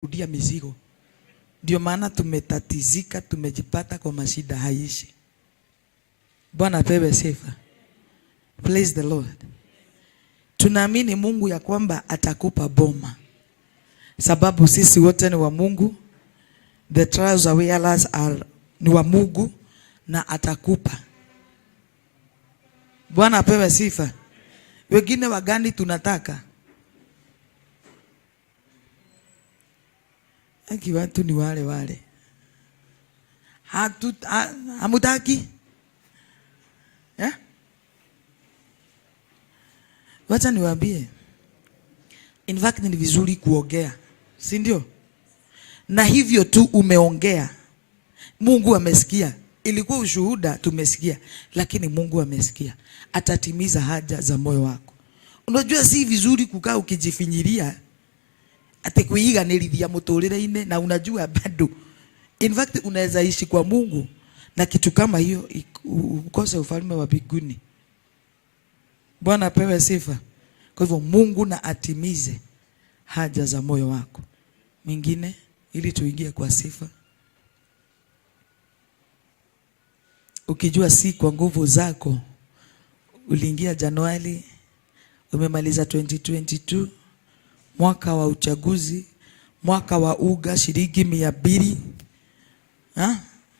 kurudia mizigo. Ndio maana tumetatizika, tumejipata kwa mashida haishi. Bwana apewe sifa. Praise the Lord. Tunaamini Mungu ya kwamba atakupa boma. Sababu sisi wote ni wa Mungu. The trials we are ni wa Mungu na atakupa. Bwana apewe sifa. Wengine wagani tunataka? Aki watu ni wale. Hamutaki? Yeah? Wacha niwaambie. In fact ni vizuri kuongea. Si ndio? Na hivyo tu umeongea. Mungu amesikia. Ilikuwa ushuhuda tumesikia. Lakini Mungu amesikia. Atatimiza haja za moyo wako. Unajua si vizuri kukaa ukijifinyiria. Ati kuiganirithia muturire-ine na unajua bado. In fact unaweza ishi kwa Mungu na kitu kama hiyo ukose ufalme wa mbinguni. Bwana apewe sifa. Kwa hivyo Mungu na atimize haja za moyo wako. Mingine ili tuingie kwa sifa. Ukijua si kwa nguvu zako uliingia Januari, umemaliza 2022, mwaka wa uchaguzi, mwaka wa uga shilingi 200.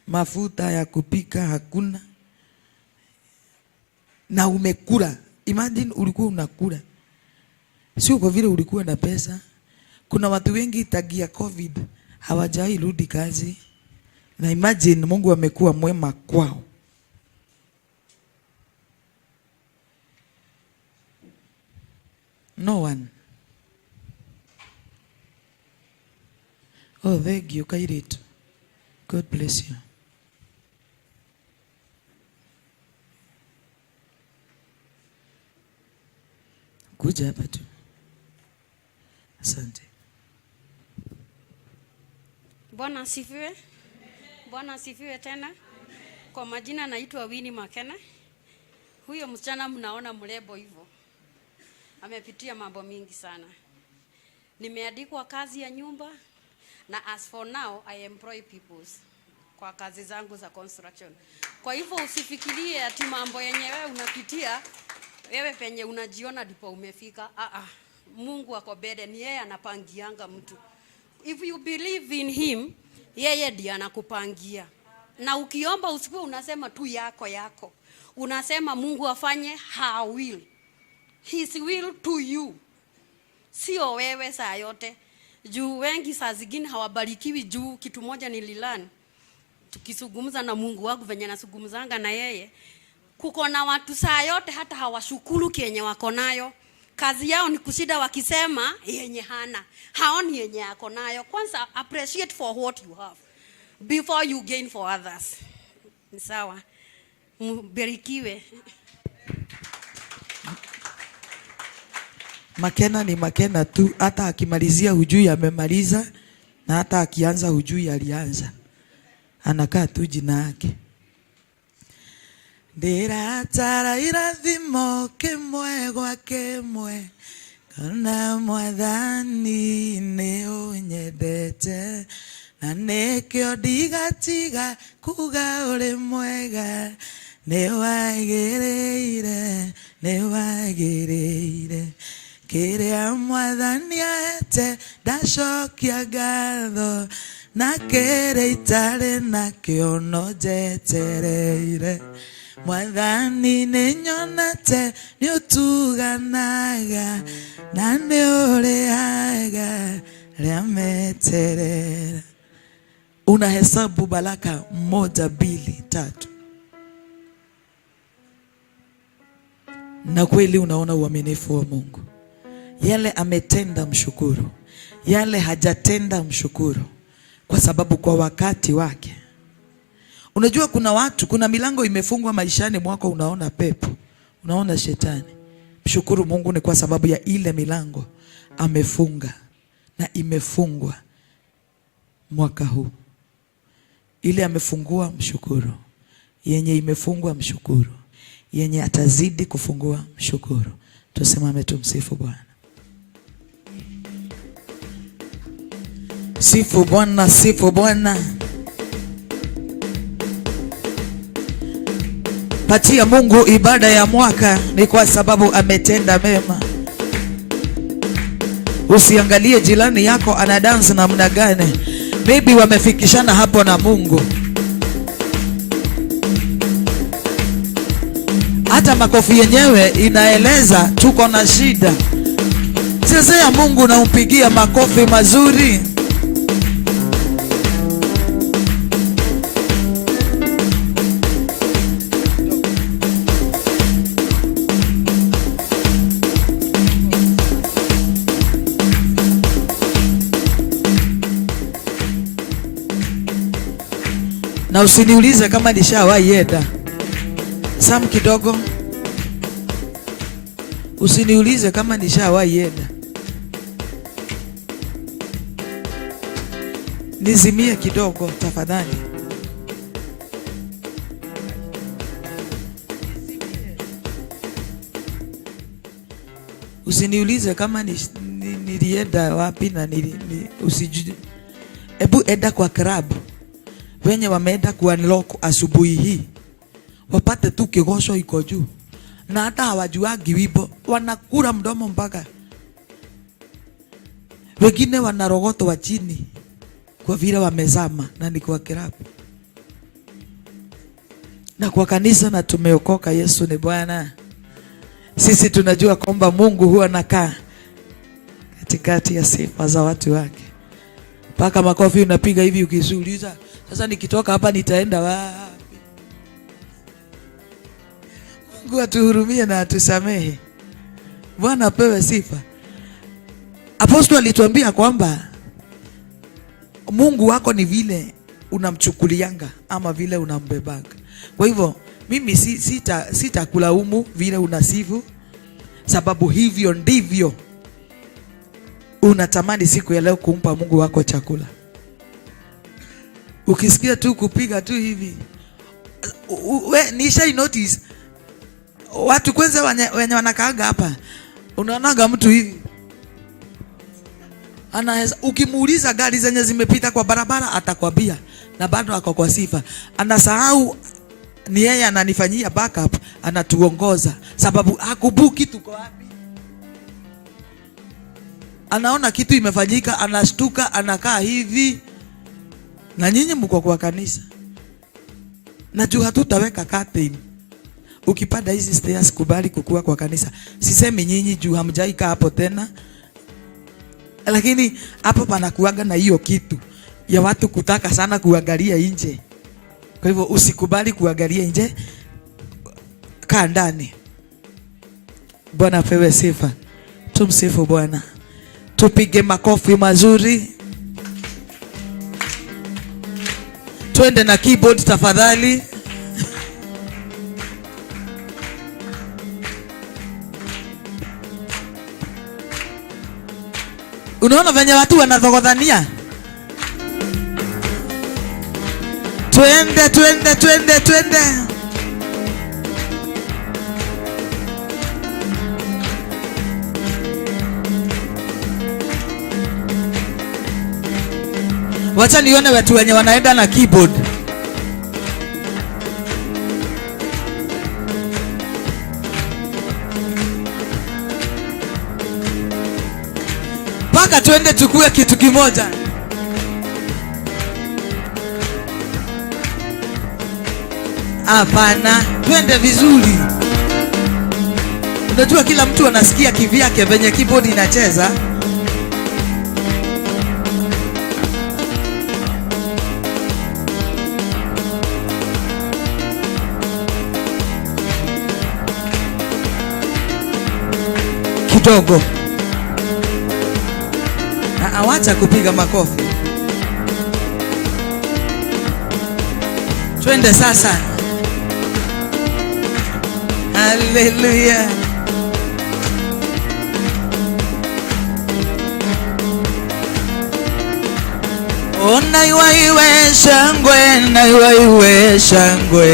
Mafuta ya kupika hakuna. Na umekula. Imagine ulikuwa unakula. Sio kwa vile ulikuwa na pesa. Kuna watu wengi tagia COVID hawajai rudi kazi. Na imagine Mungu amekuwa mwema kwao. No one. Oh, thank you, Kairit. God bless you. Kuja hapa tu. Asante. Bwana asifiwe. Bwana asifiwe tena. Kwa majina naitwa Winnie Makena. Huyo msichana mnaona mrembo hivyo. Amepitia mambo mingi sana. Nimeandikwa kazi ya nyumba na as for now I employ people kwa kazi zangu za construction. Kwa hivyo usifikirie ati mambo yenye wewe unapitia wewe penye unajiona ndipo umefika. Mungu ako mbele, ni yeye anapangianga mtu. If you believe in him, yeye ndiye anakupangia. Na ukiomba usiku unasema tu yako. Unasema Mungu afanye her will. His will to you. Sio wewe saa yote. Juu wengi saa zingine hawabarikiwi juu kitu moja nililani. Tukisungumza na Mungu wangu venye nasungumzanga na yeye. Kuko na watu saa yote hata hawashukuru kenye wako nayo. Kazi yao ni kushida wakisema yenye hana. Haoni yenye yako nayo. Kwanza appreciate for what you have before you gain for others. Ni sawa. Mbarikiwe. Makena ni Makena tu, hata akimalizia hujui amemaliza na hata akianza hujui alianza. Anakaa tu jina yake. Ndiratara irathimo kimwe gwa kimwe kana mwathani ni unyendete na nikio ndigatiga kuga uri mwega ni wagiriire kiria mwathani ahete ndacokia ngatho na kiria itari nakio no njetereire. Mwathani ni nyonete ni utuganaga na ni ureaga ria meterera. Unahesabu baraka 1, 2, 3. Na kweli unaona uaminifu wa Mungu. Yale ametenda mshukuru. Yale hajatenda mshukuru. Kwa sababu kwa wakati wake. Unajua kuna watu, kuna milango imefungwa maishani mwako, unaona pepo, unaona shetani. Mshukuru Mungu ni kwa sababu ya ile milango amefunga na imefungwa mwaka huu. Ile amefungua mshukuru. Yenye imefungwa mshukuru. Yenye atazidi kufungua mshukuru. Tusimame tumsifu Bwana. Sifu Bwana, sifu Bwana. Patia Mungu ibada ya mwaka, ni kwa sababu ametenda mema. Usiangalie jirani yako ana dance namna gani. Maybe wamefikishana hapo na Mungu. Hata makofi yenyewe inaeleza tuko na shida. Sasa ya Mungu na umpigia makofi mazuri. Na usiniulize kama nishawahi enda. Sam kidogo. Usiniulize kama nishawahi enda. Nizimie kidogo tafadhali. Usiniulize kama nilienda wapi na usijui. Ebu enda kwa club. Wenye wameenda kuunlock asubuhi hii, wapate tu kigosho iko juu, na hata hawajuagi wimbo, wanakula mdomo mpaka. Wengine wanarogoto wa chini kwa vile wamezama, na ni kwa club na kwa kanisa, na tumeokoka. Yesu ni Bwana. Sisi tunajua kwamba Mungu huwa anakaa katikati ya sifa za watu wake. Paka makofi unapiga hivi ukisuuliza, sasa nikitoka hapa nitaenda wapi? Mungu atuhurumie na atusamehe. Bwana apewe sifa. Apostol alituambia kwamba Mungu wako ni vile unamchukulianga ama vile unambebanga. Kwa hivyo mimi sitakulaumu vile unasifu, sababu hivyo ndivyo unatamani siku ya leo kumpa Mungu wako chakula. Ukisikia tu kupiga tu hivi, nisha notice watu kwanza wenye wanakaaga hapa, unaonaga mtu hivi anaweza, ukimuuliza gari zenye zimepita kwa barabara atakwambia, na bado ako kwa sifa. Anasahau ni yeye ananifanyia backup, anatuongoza, sababu hakubuki tuko wapi. Anaona kitu imefanyika, anashtuka, anakaa hivi. Na nyinyi mko kwa kanisa, najua hatutaweka curtain. Ukipanda hizi stairs kubali kukua kwa kanisa. Sisemi nyinyi juu hamjaika hapo tena, lakini hapo panakuaga na hiyo kitu ya watu kutaka sana kuangalia nje. Kwa hivyo usikubali kuangalia nje, kaa ndani. Bwana apewe sifa. Tumsifu Bwana. Tupige makofi mazuri. Twende na keyboard tafadhali. Unaona venye watu wanadhogodhania? Twende, twende, twende, twende. Wacha nione watu wenye wanaenda na keyboard. Paka twende tukue kitu kimoja. Hapana, twende vizuri. Unajua kila mtu anasikia kivyake venye keyboard inacheza. Kidogo. Awacha kupiga makofi. Twende sasa. Hallelujah. Ona iwe shangwe, na iwe shangwe.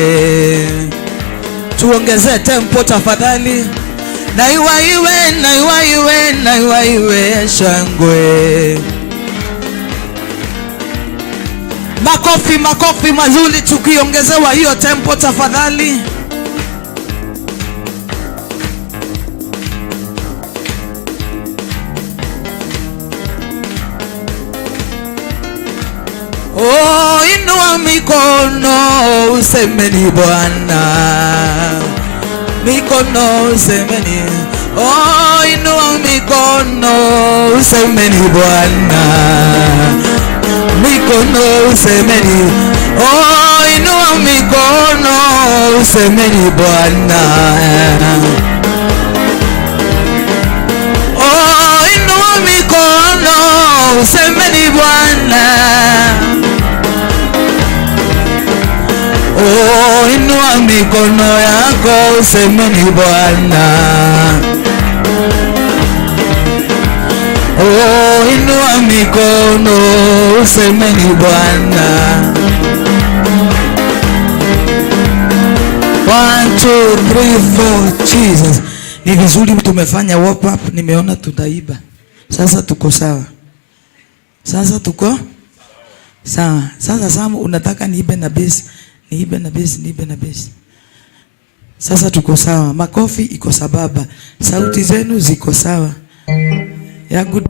Tuongeze tempo tafadhali. Na iwe shangwe. Makofi, makofi mazuri tukiongezewa hiyo tempo tafadhali. Oh, inua mikono usemeni Bwana. Mikono usemeni. Oh, inua mikono usemeni Bwana. Mikono usemeni. Oh, inua mikono usemeni Bwana. Oh, inua mikono usemeni Bwana. Oh, inua mikono yako usemeni Bwana. Oh, inua mikono usemeni Bwana. 1, 2, 3, 4 Jesus. Ni vizuri tumefanya warm up, nimeona tutaiba. Sasa tuko sawa. Sasa tuko sawa. Sasa Samu unataka niibe na bass. Niibe na bass. Sasa tuko sawa. Makofi iko sababa. Sauti zenu ziko sawa. Ya good.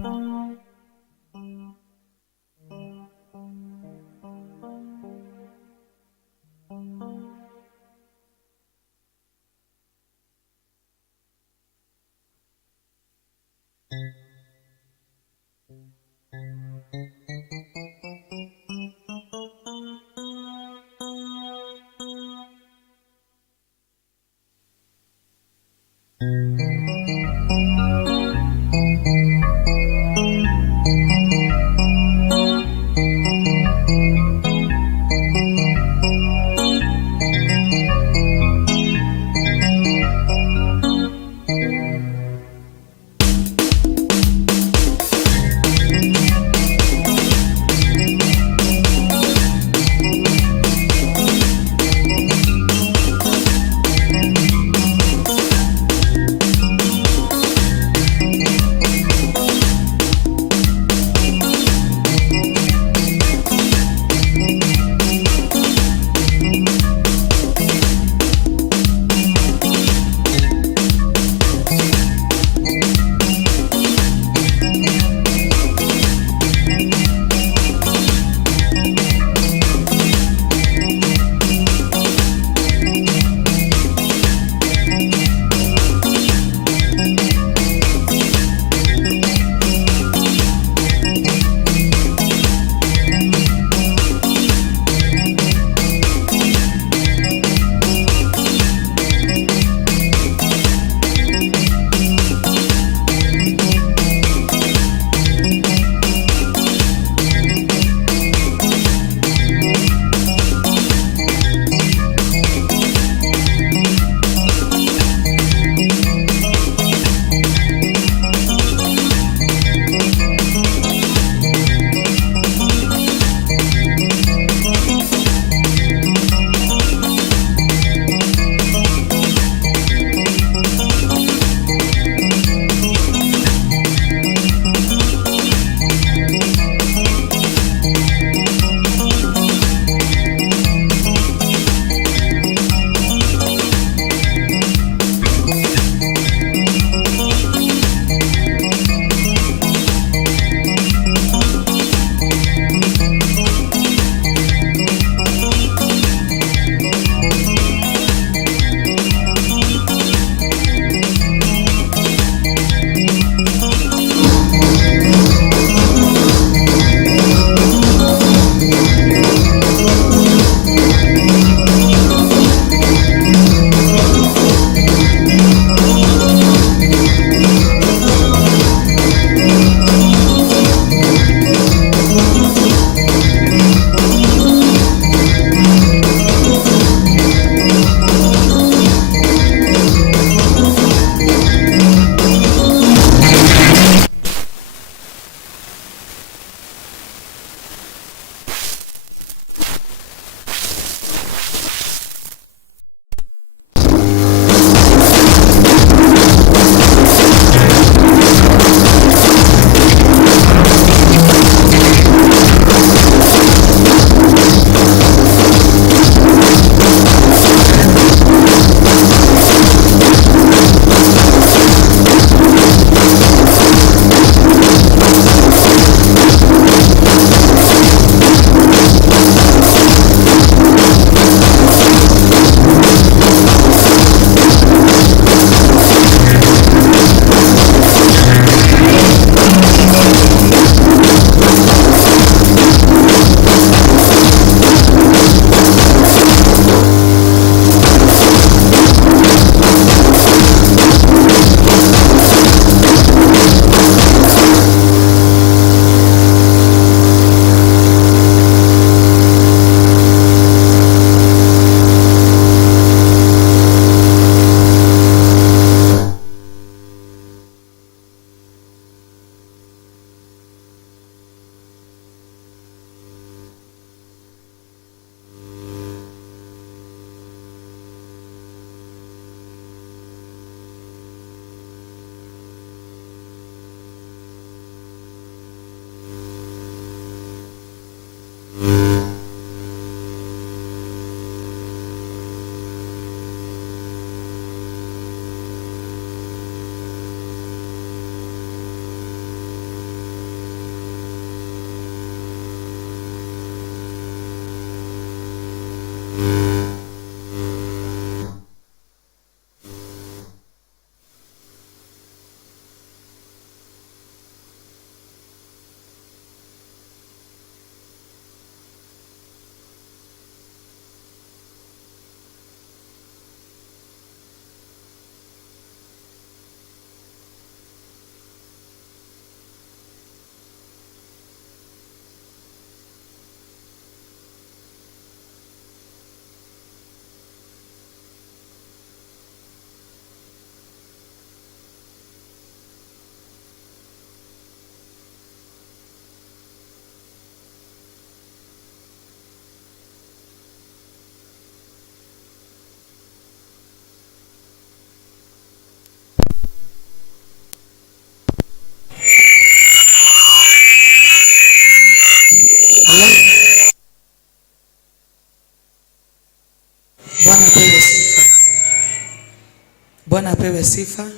Bwana apewe sifa.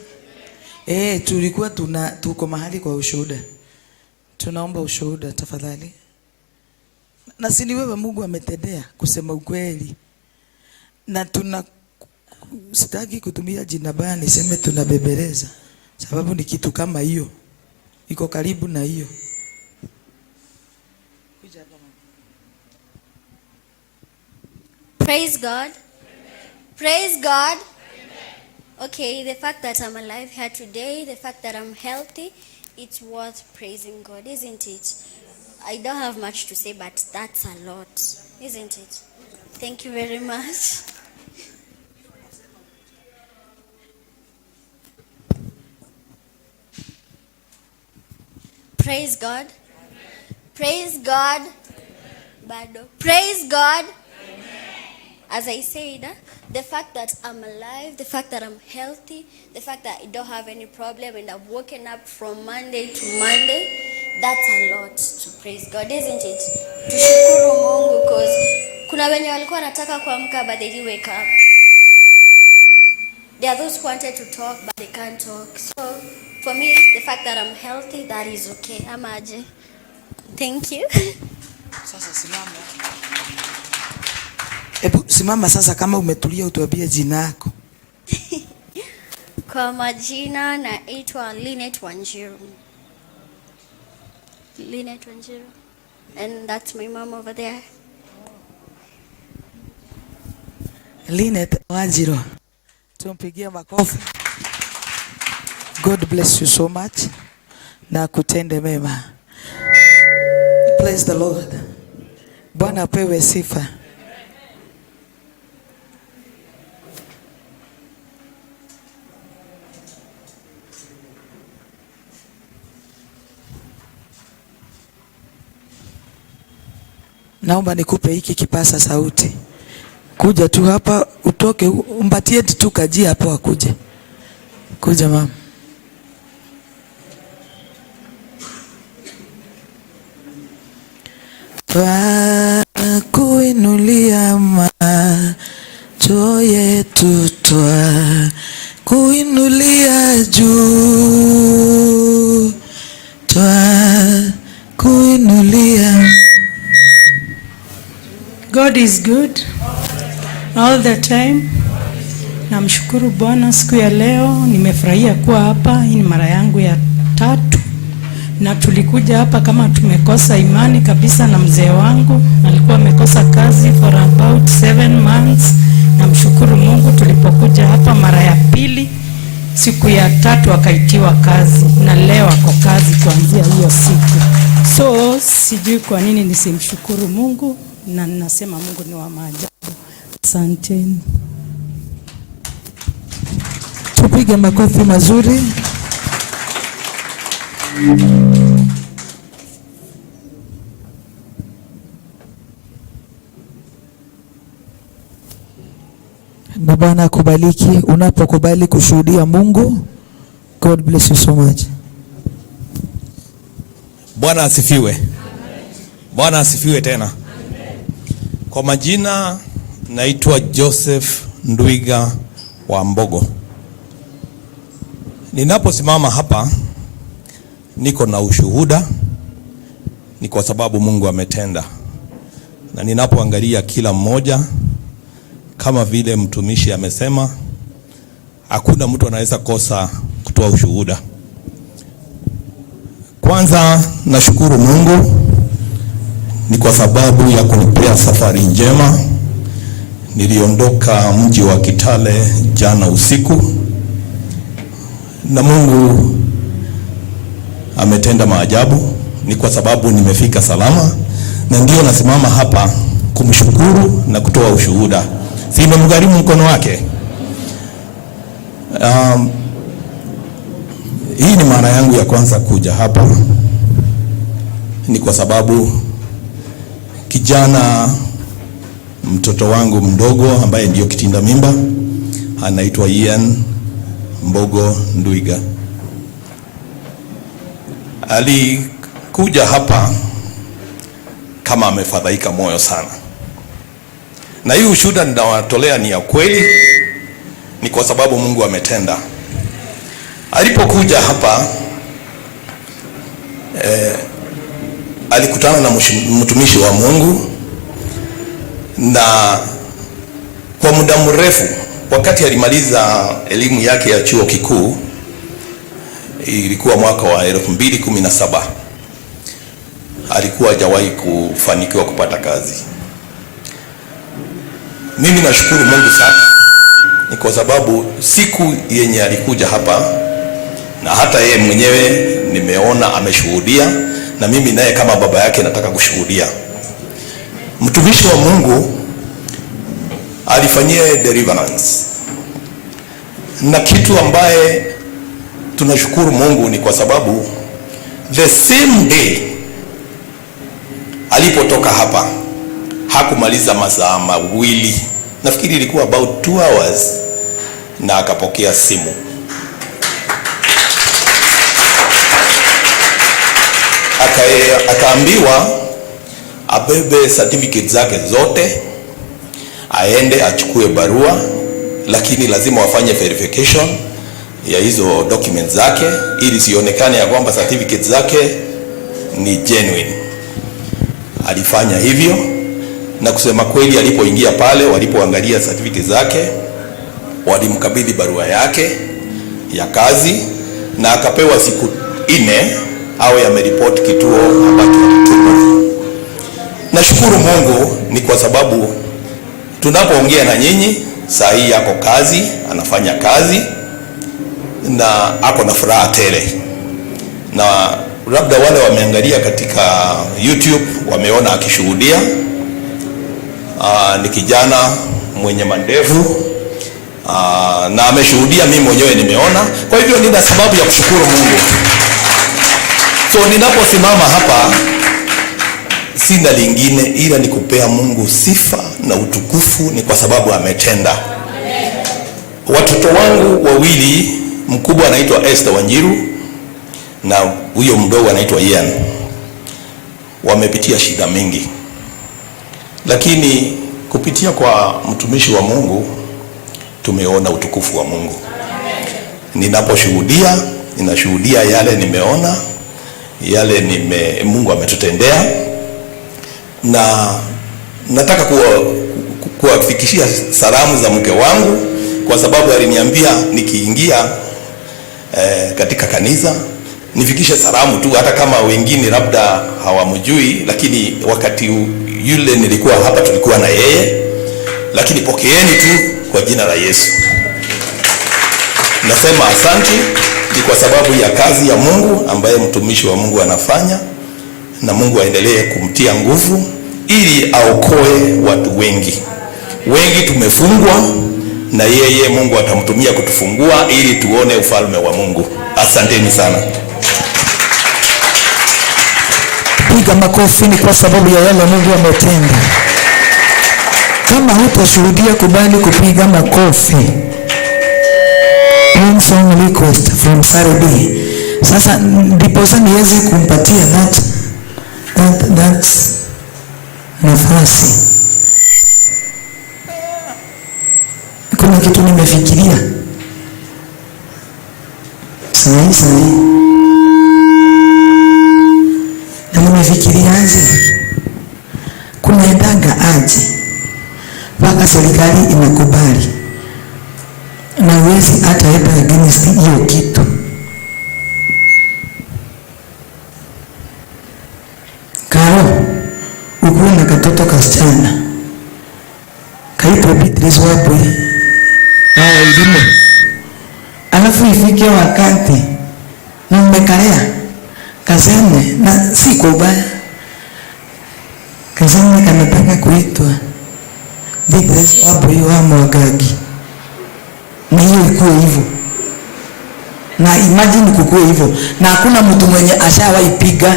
Tulikuwa tuko mahali kwa ushuhuda. Tunaomba ushuhuda tafadhali. Na si ni wewe Mungu ametendea kusema ukweli. Na sitaki kutumia jina baya niseme tunabebeleza. Sababu ni kitu kama hiyo. Iko karibu na hiyo. Praise God. Praise God. Okay, the fact that I'm alive here today, the fact that I'm healthy, it's worth praising God, isn't it? I don't have much to say, but that's a lot, isn't it? Thank you very much. Praise God. Praise God. Praise God. As I said, the fact that I'm alive, the fact that I'm healthy, the fact that I don't have any problem and I've woken up from Monday to Monday, that's a lot to praise God, isn't it? Tushukuru Mungu because kuna wenye walikuwa wanataka kuamka but they didn't wake up. There are those who wanted to talk but they can't talk. So for me, the fact that I'm healthy, that is okay. Amaje. Thank you. Sasa simama. Simama sasa kama umetulia utuambie jina lako. Kwa majina naitwa Linet Wanjiru. Linet Wanjiru. And that's my mom over there. Linet Wanjiru. Tumpigie makofi. God bless you so much. Na kutende mema. Praise the Lord. Bwana apewe sifa. Naomba nikupe hiki kipasa sauti. Kuja tu hapa utoke umpatie tu kaji hapo akuje. Kuja mama. Kuinulia macho yetu kuinulia juu kuinulia. God is good all the time. Namshukuru Bwana siku ya leo, nimefurahia kuwa hapa. Hii ni mara yangu ya 3 na tulikuja hapa kama tumekosa imani kabisa na mzee wangu. Alikuwa amekosa kazi for about 7 months. Namshukuru Mungu tulipokuja hapa mara ya pili, siku ya 3 akaitiwa kazi na leo ako kazi kuanzia hiyo siku. So sijui kwa nini nisimshukuru Mungu. Na ninasema Mungu ni wa maajabu. Asanteni. Tupige makofi mazuri. Na Bwana akubariki unapokubali kushuhudia Mungu. God bless you so much. Bwana asifiwe. Bwana asifiwe tena. Kwa majina naitwa Joseph Ndwiga wa Mbogo. Ninaposimama hapa niko na ushuhuda, ni kwa sababu Mungu ametenda. Na ninapoangalia kila mmoja, kama vile mtumishi amesema, hakuna mtu anaweza kosa kutoa ushuhuda. Kwanza nashukuru Mungu ni kwa sababu ya kunipea safari njema. Niliondoka mji wa Kitale jana usiku na Mungu ametenda maajabu. Ni kwa sababu nimefika salama na ndio nasimama hapa kumshukuru na kutoa ushuhuda. Si nimemgharimu mkono wake. Hii ni mara yangu ya kwanza kuja hapa. Ni kwa sababu kijana mtoto wangu mdogo ambaye ndio kitinda mimba anaitwa Ian Mbogo Ndwiga. Alikuja hapa kama amefadhaika moyo sana. Na hii ushuhuda ninawatolea ni ya kweli. ni kwa sababu Mungu ametenda. Alipokuja hapa alikutana na mtumishi wa Mungu, na kwa muda mrefu, wakati alimaliza elimu yake ya chuo kikuu, ilikuwa mwaka wa 2017, alikuwa hajawahi kufanikiwa kupata kazi. Mimi nashukuru Mungu sana, ni kwa sababu siku yenye alikuja hapa, na hata yeye mwenyewe nimeona ameshuhudia, na mimi naye kama baba yake nataka kushuhudia. Mtumishi wa Mungu alifanyia Deliverance, na kitu ambaye tunashukuru Mungu ni kwa sababu the same day alipotoka hapa hakumaliza masaa mawili, nafikiri ilikuwa about 2 hours, na akapokea simu. Akaambiwa abebe certificate zake zote, aende achukue barua, lakini lazima wafanye verification ya hizo documents zake ili sionekane ya kwamba certificate zake ni genuine. Alifanya hivyo, na kusema kweli, alipoingia pale, walipoangalia certificate zake, walimkabidhi barua yake ya kazi, na akapewa siku 4 awe ameripoti kituo ambacho alituma. Nashukuru Mungu ni kwa sababu tunapoongea na nyinyi saa hii yako kazi, anafanya kazi na ako na furaha tele. Na labda wale wameangalia katika YouTube wameona akishuhudia. Ni kijana mwenye mandevu, na ameshuhudia, mimi mwenyewe nimeona. Kwa hivyo nina sababu ya kushukuru Mungu. So ninaposimama hapa sina lingine ila ni kupea Mungu sifa na utukufu, ni kwa sababu ametenda. Watoto wangu wawili, mkubwa anaitwa Esther Wanjiru na huyo mdogo anaitwa Ian, wamepitia shida mingi, lakini kupitia kwa mtumishi wa Mungu tumeona utukufu wa Mungu. Ninaposhuhudia, ninashuhudia yale nimeona, yale Mungu ametutendea, na nataka kuwafikishia salamu za mke wangu, kwa sababu aliniambia nikiingia katika kanisa nifikishe salamu tu, hata kama wengine labda hawamjui, lakini wakati yule nilikuwa hapa tulikuwa na yeye, lakini pokeeni tu kwa jina la Yesu. Nasema asante, ni kwa sababu ya kazi ya Mungu ambaye mtumishi wa Mungu anafanya, na Mungu aendelee kumtia nguvu ili aokoe watu wengi. Wengi tumefungwa, na yeye Mungu atamtumia kutufungua ili tuone ufalme wa Mungu. Asanteni sana. Piga makofi, ni kwa sababu ya yale Mungu ametenda. Kama hutashuhudia, kubali kupiga makofi. One song request from Saturday. Sasa ndiposa niweze kumpatia that nafasi. Kuna kitu nimefikiria sahi na nimefikiriaje, kunaendanga aje mpaka serikali inakubali, na huwezi hata enda against hiyo kitu. Karo, ukuwe na katoto kasichana kaitwa Beatrice Wabwe na elimu, alafu ifike wakati mmekalea kaseme, na si kwa ubaya, kaseme kanataka kuitwa Beatrice Wabwe wa Mwagagi, na hiyo ikuwe hivyo, na imagine kukuwe hivyo, na hakuna mtu mwenye ashawaipiga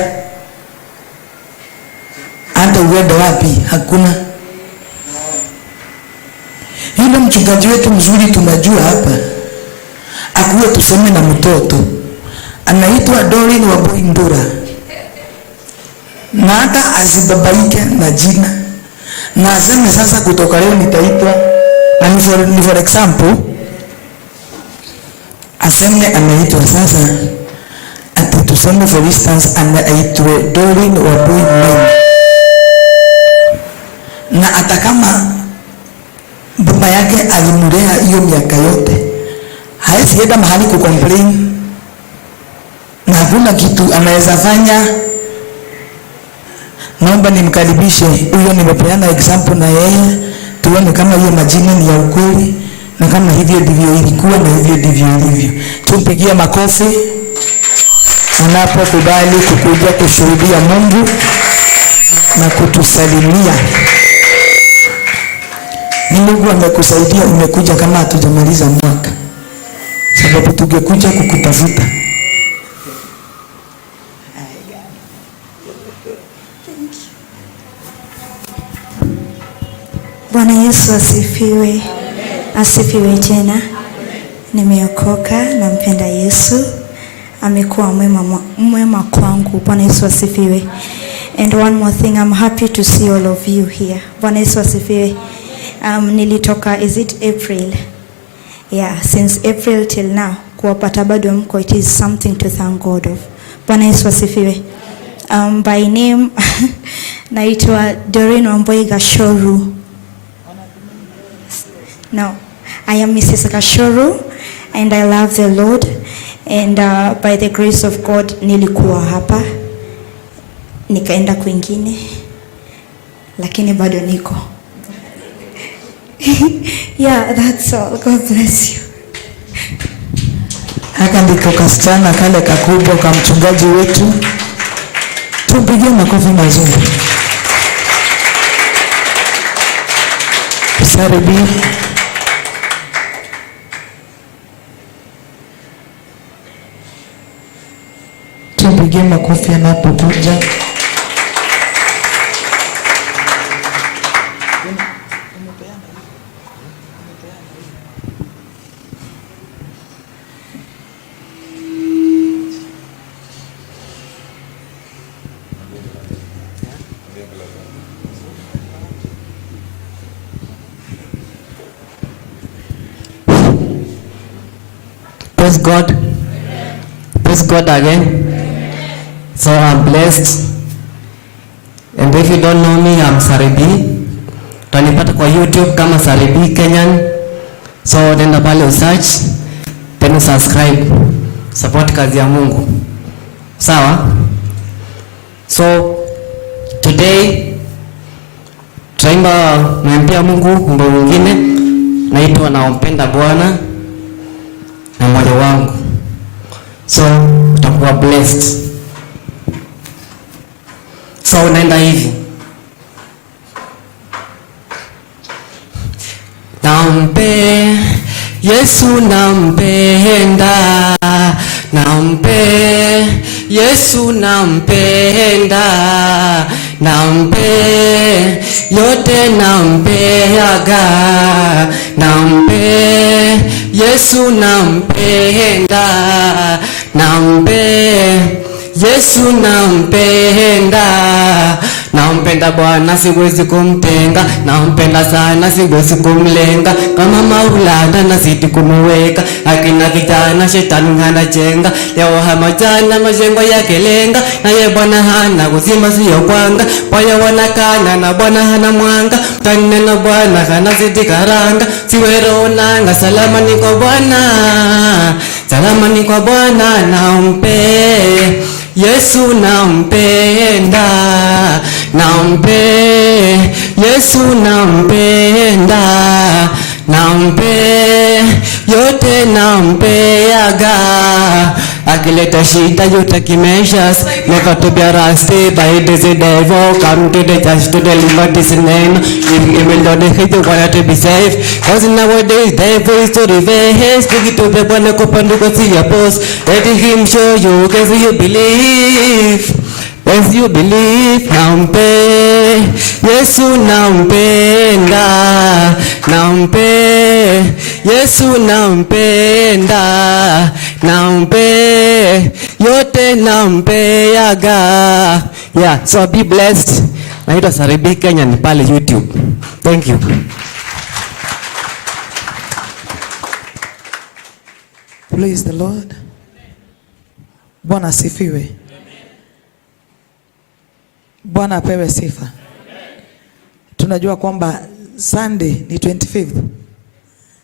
hata uende wapi, hakuna. Yule mchungaji wetu mzuri tunajua hapa, akuwe tuseme na mtoto anaitwa Doreen Waruinge, na hata asibabaike na jina, na aseme sasa kutoka leo nitaitwa, na for example aseme anaitwa sasa, ati tuseme for instance anaitwa Doreen Waruinge, na hata kama baba yake alimulea hiyo miaka yote, haezi enda mahali kucomplain na hakuna kitu anaweza fanya. Naomba nimkaribishe huyo, nimepeana example na yeye, tuone kama hiyo majina ni ya ukweli na kama hivyo ndivyo ilikuwa na hivyo ndivyo ilivyo. Tumpigie makofi anapokubali kukuja kushuhudia Mungu na kutusalimia. Ni Mungu amekusaidia, umekuja kama hatujamaliza mwaka, sababu tungekuja kukutafuta. Bwana Yesu asifiwe. Asifiwe tena. Nimeokoka, nampenda Yesu. Amekuwa mwema kwangu. Bwana Yesu asifiwe. And one more thing, I'm happy to see all of you here. Bwana Yesu asifiwe. Nilitoka, is it April? Yeah, since April till now, kuwapata bado mko, it is something to thank God of. Bwana Yesu asifiwe. By name, naitwa Doreen Wamboi Gashoru. No, I am Mrs. Gashoru and I love the Lord, and by the grace of God nilikuwa hapa, nikaenda kwingine, lakini bado niko. Yeah, that's all. God bless you. Haka ndiko kasichana kale kakubwa kwa mchungaji wetu. Tupigie makofi mazuri. Saribi. Tupigie makofi anapokuja. Praise God. Praise God again. So I'm blessed. And if you don't know me, I'm Saribi. Utanipata kwa YouTube kama Saribi Kenyan. So nenda pale usearch, then subscribe. Support kazi ya Mungu. Sawa? So today tunaimba nampia Mungu wimbo mwingine naitwa nampenda Bwana na moyo wangu. So utakuwa blessed. So unaenda hivi. Nampe Yesu nampenda, nampe Yesu nampenda, nampe yote nampeaga, nampe Yesu nampenda, nampe Yesu nampenda, nampenda Bwana siwezi kumtenga, nampenda sana siwezi kumlenga, kama Maulana nazidi kumuweka, akina vijana shetani anajenga, leo hamajana majengo yake lenga, naye Bwana hana uzima sio kwanga, paya wanakana na Bwana hana mwanga, tanena Bwana hanazidi karanga, siwero nanga, salama ni kwa Bwana, salama ni kwa Bwana, nampe Yesu nampenda, nampe Yesu nampenda, nampe yote nampeaga, akileta shida yote kimeshas, never to be arrested by the devil, come to the church to deliver this name, even though they hate you want to be safe, cause nowadays devil is to revenge, speak it to the one who can do what he opposed, let him show you, cause you believe, as you believe, nampe Yesu nampenda, nampe Yesu nampenda, nampe yote nampeaga. Yeah, so be blessed. Naitwa Saribi Kenyan pale YouTube. Thank you. Praise the Lord. Bwana asifiwe. Bwana apewe sifa. Tunajua kwamba Sunday ni 25th.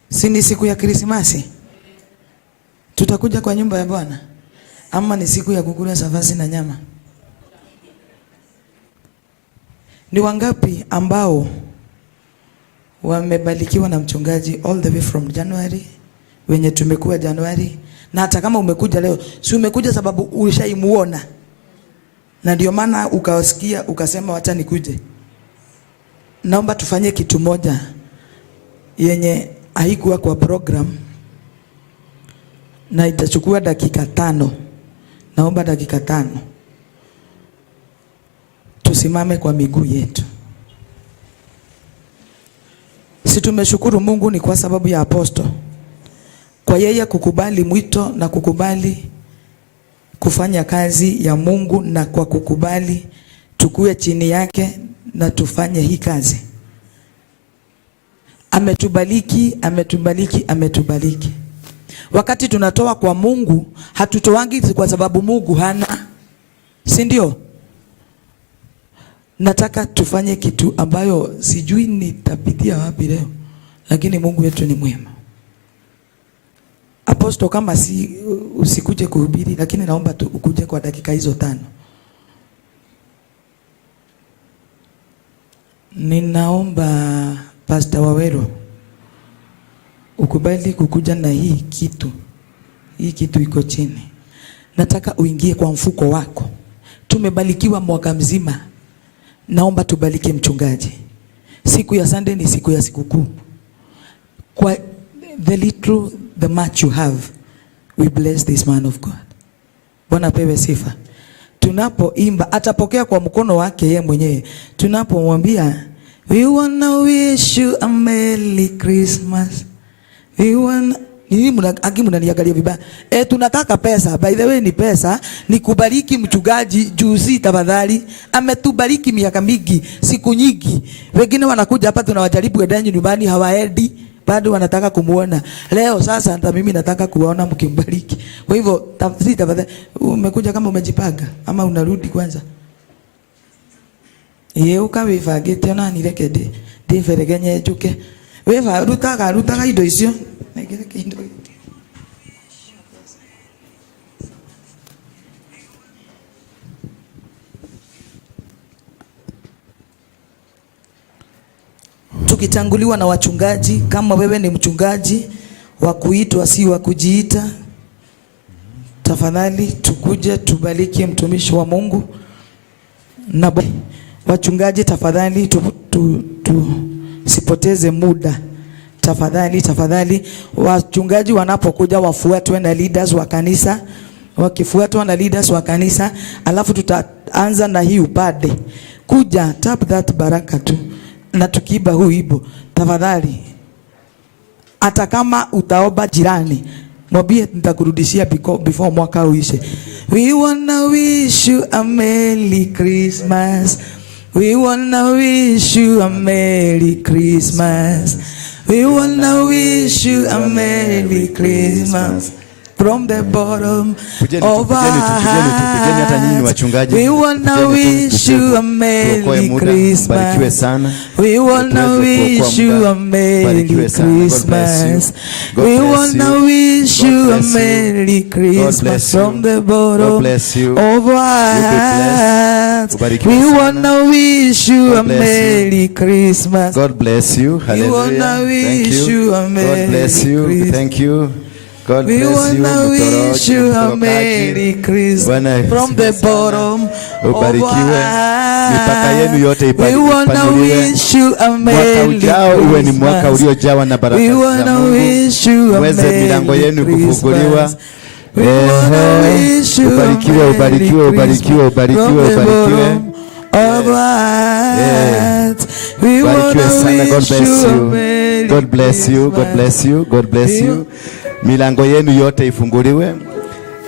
Si ni siku ya Krismasi? Tutakuja kwa nyumba ya Bwana ama ni siku ya kukula safasi na nyama? Ni wangapi ambao wamebarikiwa na mchungaji all the way from January, wenye tumekuwa Januari? Na hata kama umekuja leo, si umekuja sababu ulishaimuona na ndio maana ukawasikia ukasema wacha nikuje? Naomba tufanye kitu moja yenye haikuwa kwa program na itachukua dakika 5. Naomba dakika 5 tusimame kwa miguu yetu. Si tumeshukuru Mungu ni kwa sababu ya apostle, kwa yeye kukubali mwito na kukubali kufanya kazi ya Mungu, na kwa kukubali tukue chini yake na tufanye hii kazi. Ametubariki, ametubariki, ametubariki. Wakati tunatoa kwa Mungu, hatutoangi kwa sababu Mungu hana, si ndio? Nataka tufanye kitu ambayo sijui nitapitia wapi leo, lakini Mungu wetu ni mwema. Apostle, kama usikuje kuhubiri, lakini naomba tu ukuje kwa dakika hizo 5. Ninaomba Pastor Wawero ukubali kukuja na hii kitu. Hii kitu iko chini. Nataka uingie kwa mfuko wako. Tumebarikiwa mwaka mzima. Naomba tubariki mchungaji. Siku ya Sunday ni siku ya sikukuu. Kwa the little, the much you have, we bless this man of God. Bwana pewe sifa. Tunapoimba atapokea kwa mkono wake yeye mwenyewe. Tunapomwambia we wanna wish you a Merry Christmas. We wanna mnaniangalia vibaya. Tunataka pesa. By the way ni pesa. Ni kubariki mchungaji juzi tafadhali. Ametubariki miaka mingi, siku nyingi. Wengine wanakuja hapa tunawajaribu endeni nyumbani hawaendi, bado wanataka kumuona. Leo sasa hata mimi nataka kuona mkimbariki. Kwa hivyo tafadhali umekuja kama umejipanga ama unarudi kwanza? Ukawifagite ona nirekede ndiveregenye njuke. Wewe rutaga indo icio. Tukitanguliwa na wachungaji, kama wewe ni mchungaji wa kuitwa si wa kujiita, tafadhali tukuje tubariki mtumishi wa Mungu. Na wachungaji tafadhali sipoteze muda. Tafadhali wachungaji wanapokuja wafuatwe na leaders wa kanisa. Wakifuatwa na leaders wa kanisa, alafu tutaanza na hii upade. Kuja tap that baraka tu. Na tukiiba huu ibo, tafadhali hata kama utaomba jirani, mwambie nitakurudishia before mwaka uishe. We wanna wish you a Merry Christmas. We wanna wish you a Merry Christmas. We wanna wish you a Merry Christmas. From the bottom of our hearts, we wanna wish you a Merry Christmas. We wanna wish you a Merry Christmas. We wanna wish you a Merry Christmas from the bottom of our hearts. We wanna wish you a Merry Christmas. God bless you. Hallelujah. We wanna wish you a Merry Christmas. Thank you. God we wanna wish you a Merry Christmas from the bottom of our hearts. We wanna wish you a Merry Christmas. We wanna wish you a Merry Christmas. We wanna wish you a Merry Christmas from the bottom of our hearts. We wanna wish you a Merry Christmas. God bless you. God bless you. God bless you. Milango yenu yote ifunguliwe.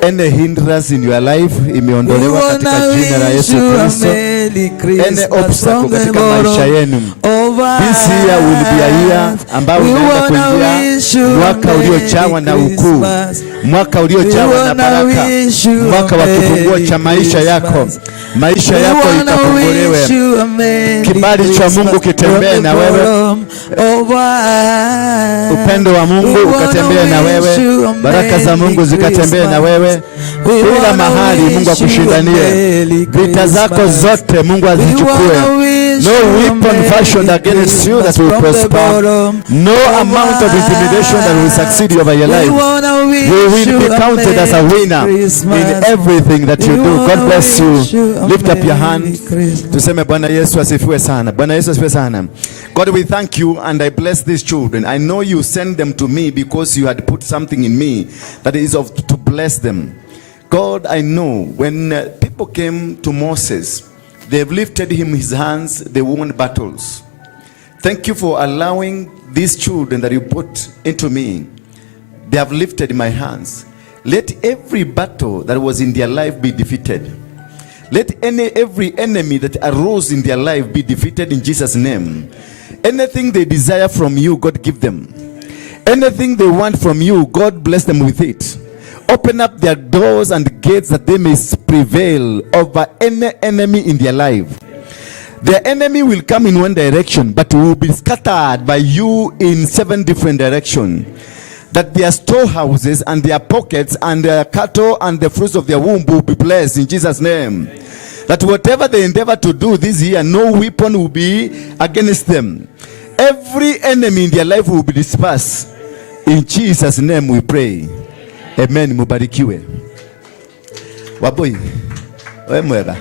Any hindrance in your life imeondolewa katika jina la Yesu Kristo. any obstacle katika maisha yenu. This year will be a year ambao unaenda kuingia mwaka uliojawa na ukuu, mwaka uliojawa na baraka, mwaka wa kifunguo cha maisha yako. Maisha yako ikafunguliwe, kibali cha Mungu kitembee na wewe, upendo wa Mungu ukatembee na wewe, baraka za Mungu zikatembee na wewe. Kila mahali Mungu akushindanie, vita zako zote Mungu azichukue. No weapon fashioned against you that will prosper. No amount of intimidation that will succeed over your life. You will be counted as a winner in everything that you do. God bless you. Lift up your hand. Tuseme Bwana Yesu asifiwe sana. Bwana Yesu asifiwe sana. God, we thank you and I bless these children. I know you sent them to me because you had put something in me that is to bless them. God, I know when people came to Moses, they've lifted him his hands, they won battles. Thank you for allowing these children that you put into me. They have lifted my hands. Let every battle that was in their life be defeated. Let every enemy that arose in their life be defeated in Jesus' name. Anything they desire from you, God give them. Anything they want from you, God bless them with it. Open up their doors and gates that they may prevail over any enemy in their life. The enemy will come in one direction, but will be scattered by you in 7 different directions. That their storehouses and their pockets and their cattle and the fruits of their womb will be blessed in Jesus' name. That whatever they endeavor to do this year, no weapon will be against them. Every enemy in their life will be dispersed. In Jesus' name we pray. Amen. Mubarikiwe. Waboi, wewe mwega.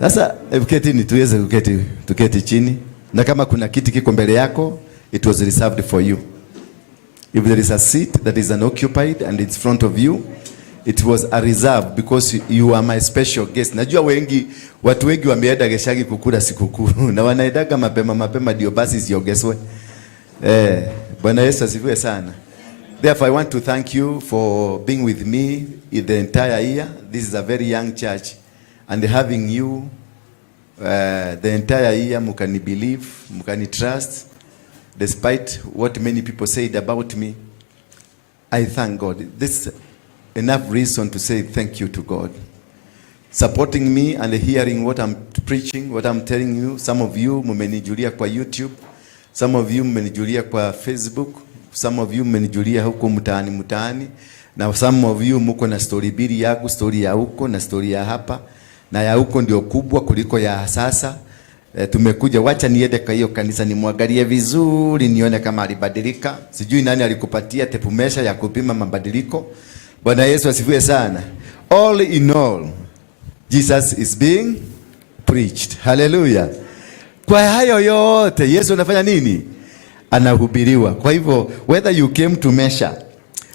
Sasa uketi ni tuweze tuketi chini. Na kama kuna kiti kiko mbele yako, it was reserved for you. If there is a seat that is unoccupied and it's front of you, it was a reserve because you are my special guest. Najua watu wengi wameenda Geshagi kukula sikukuu na wanaendaga mapema ndio basi ziogezwe. Bwana Yesu asifiwe sana. Therefore, I want to thank you for being with me in the entire year. This is a very young church, and having you the entire year, mukani believe, mukani trust, despite what many people said about me. I thank God. This is enough reason to say thank you to God. Supporting me and hearing what I'm preaching, what I'm telling you. Some of you mmenijulia kwa YouTube, some of you mmenijulia kwa Facebook, some of you mmenijulia huko mtaani, na some of you mko na story bili yangu, story ya huko na story ya hapa, na ya huko ndio kubwa kuliko ya sasa. Tumekuja, wacha niende kwa hiyo kanisa nimwangalie vizuri nione kama alibadilika. Sijui nani alikupatia tepu mesha ya kupima mabadiliko. Bwana Yesu asifiwe sana. All in all, Jesus is being preached. Hallelujah. Kwa hayo yote Yesu anafanya nini? Anahubiriwa. Kwa hivyo whether you came to measure,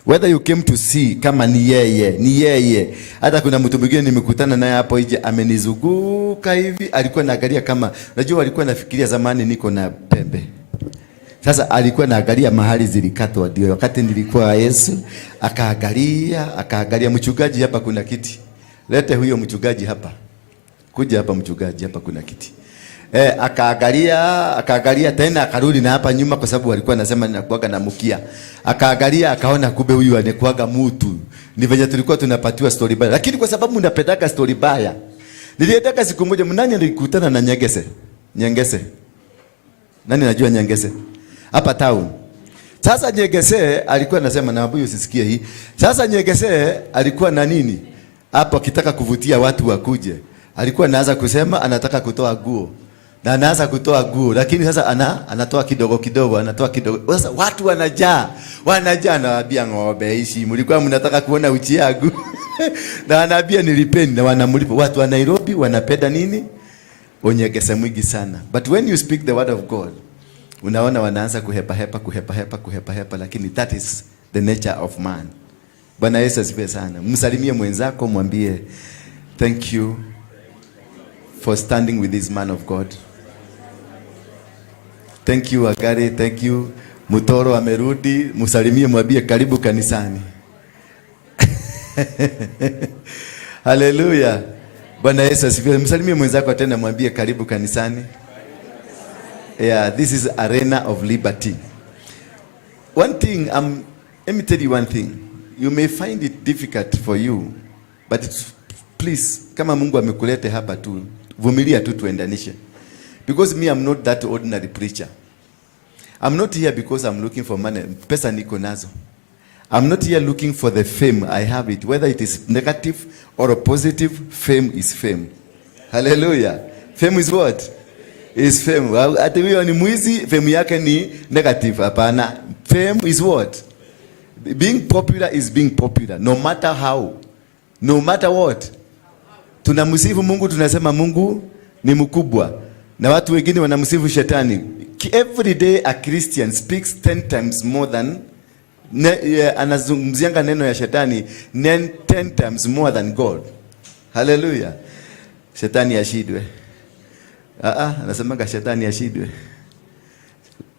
whether you came to see kama ni yeye. Hata kuna mtu mwingine nimekutana naye hapo nje amenizunguka hivi, alikuwa anaangalia kama, unajua alikuwa anafikiria zamani niko na pembe. Sasa alikuwa anaangalia mahali zilikatwa, ndio wakati nilikuwa Yesu akaangalia mchungaji, hapa kuna kiti. Lete huyo mchungaji hapa. Kuja hapa mchungaji, hapa kuna kiti. Akaangalia tena akarudi na hapa nyuma kwa sababu walikuwa nasema ninakuaga na mkia. Akaangalia akaona kumbe huyu anakuaga mtu. Ni venye tulikuwa tunapatiwa story baya. Lakini kwa sababu mnapendaka story baya, niliendaka siku moja mnani nilikutana na Nyengese. Nani najua Nyengese? Hapa town. Sasa Nyengese alikuwa anasema na huyu usisikie hii. Sasa Nyengese alikuwa na nini? Hapo akitaka kuvutia watu wakuje. Alikuwa anaanza kusema anataka kutoa nguo. Na anaanza kutoa nguo, lakini sasa anatoa kidogo, anatoa kidogo. Sasa watu wanajaa nawaambia ng'ombe hizi mlikuwa mnataka kuona uchi yangu. Na anaambia nilipeni na wanamlipa. Watu wa Nairobi wanapenda nini? Onyegesa mwingi sana. But when you speak the word of God, unaona wanaanza kuhepa, lakini that is the nature of man. Bwana Yesu asifiwe sana. Msalimie mwenzako, mwambie thank you for standing with this man of God. Thank you Agari, thank you Mutoro amerudi, msalimie mwambie karibu kanisani. Hallelujah. Bwana Yesu asifiwe. Msalimie mwenzako tena, mwambie karibu kanisani. Yeah, this is arena of liberty. One thing, let me tell you one thing. You may find it difficult for you, but please, kama Mungu amekulete hapa tu, vumilia tu tuendanishe. Because me, I'm not that ordinary preacher. I'm not here because I'm looking for money. Pesa niko nazo. I'm not here looking for the fame. I have it. Whether it is negative or positive, fame is fame. Hallelujah. Fame is what? Is fame. Ati huyo ni mwizi, fame yake ni negative. Hapana. Fame is what? Being popular is being popular. No matter how. No matter what. Tunamsifu Mungu, tunasema Mungu ni mkubwa. Na watu wengine wanamsifu shetani. Every day a Christian speaks 10 times more than anazungumzianga neno ya shetani 10 times more than God. Hallelujah. Shetani ashidwe. Anasemanga shetani ashidwe.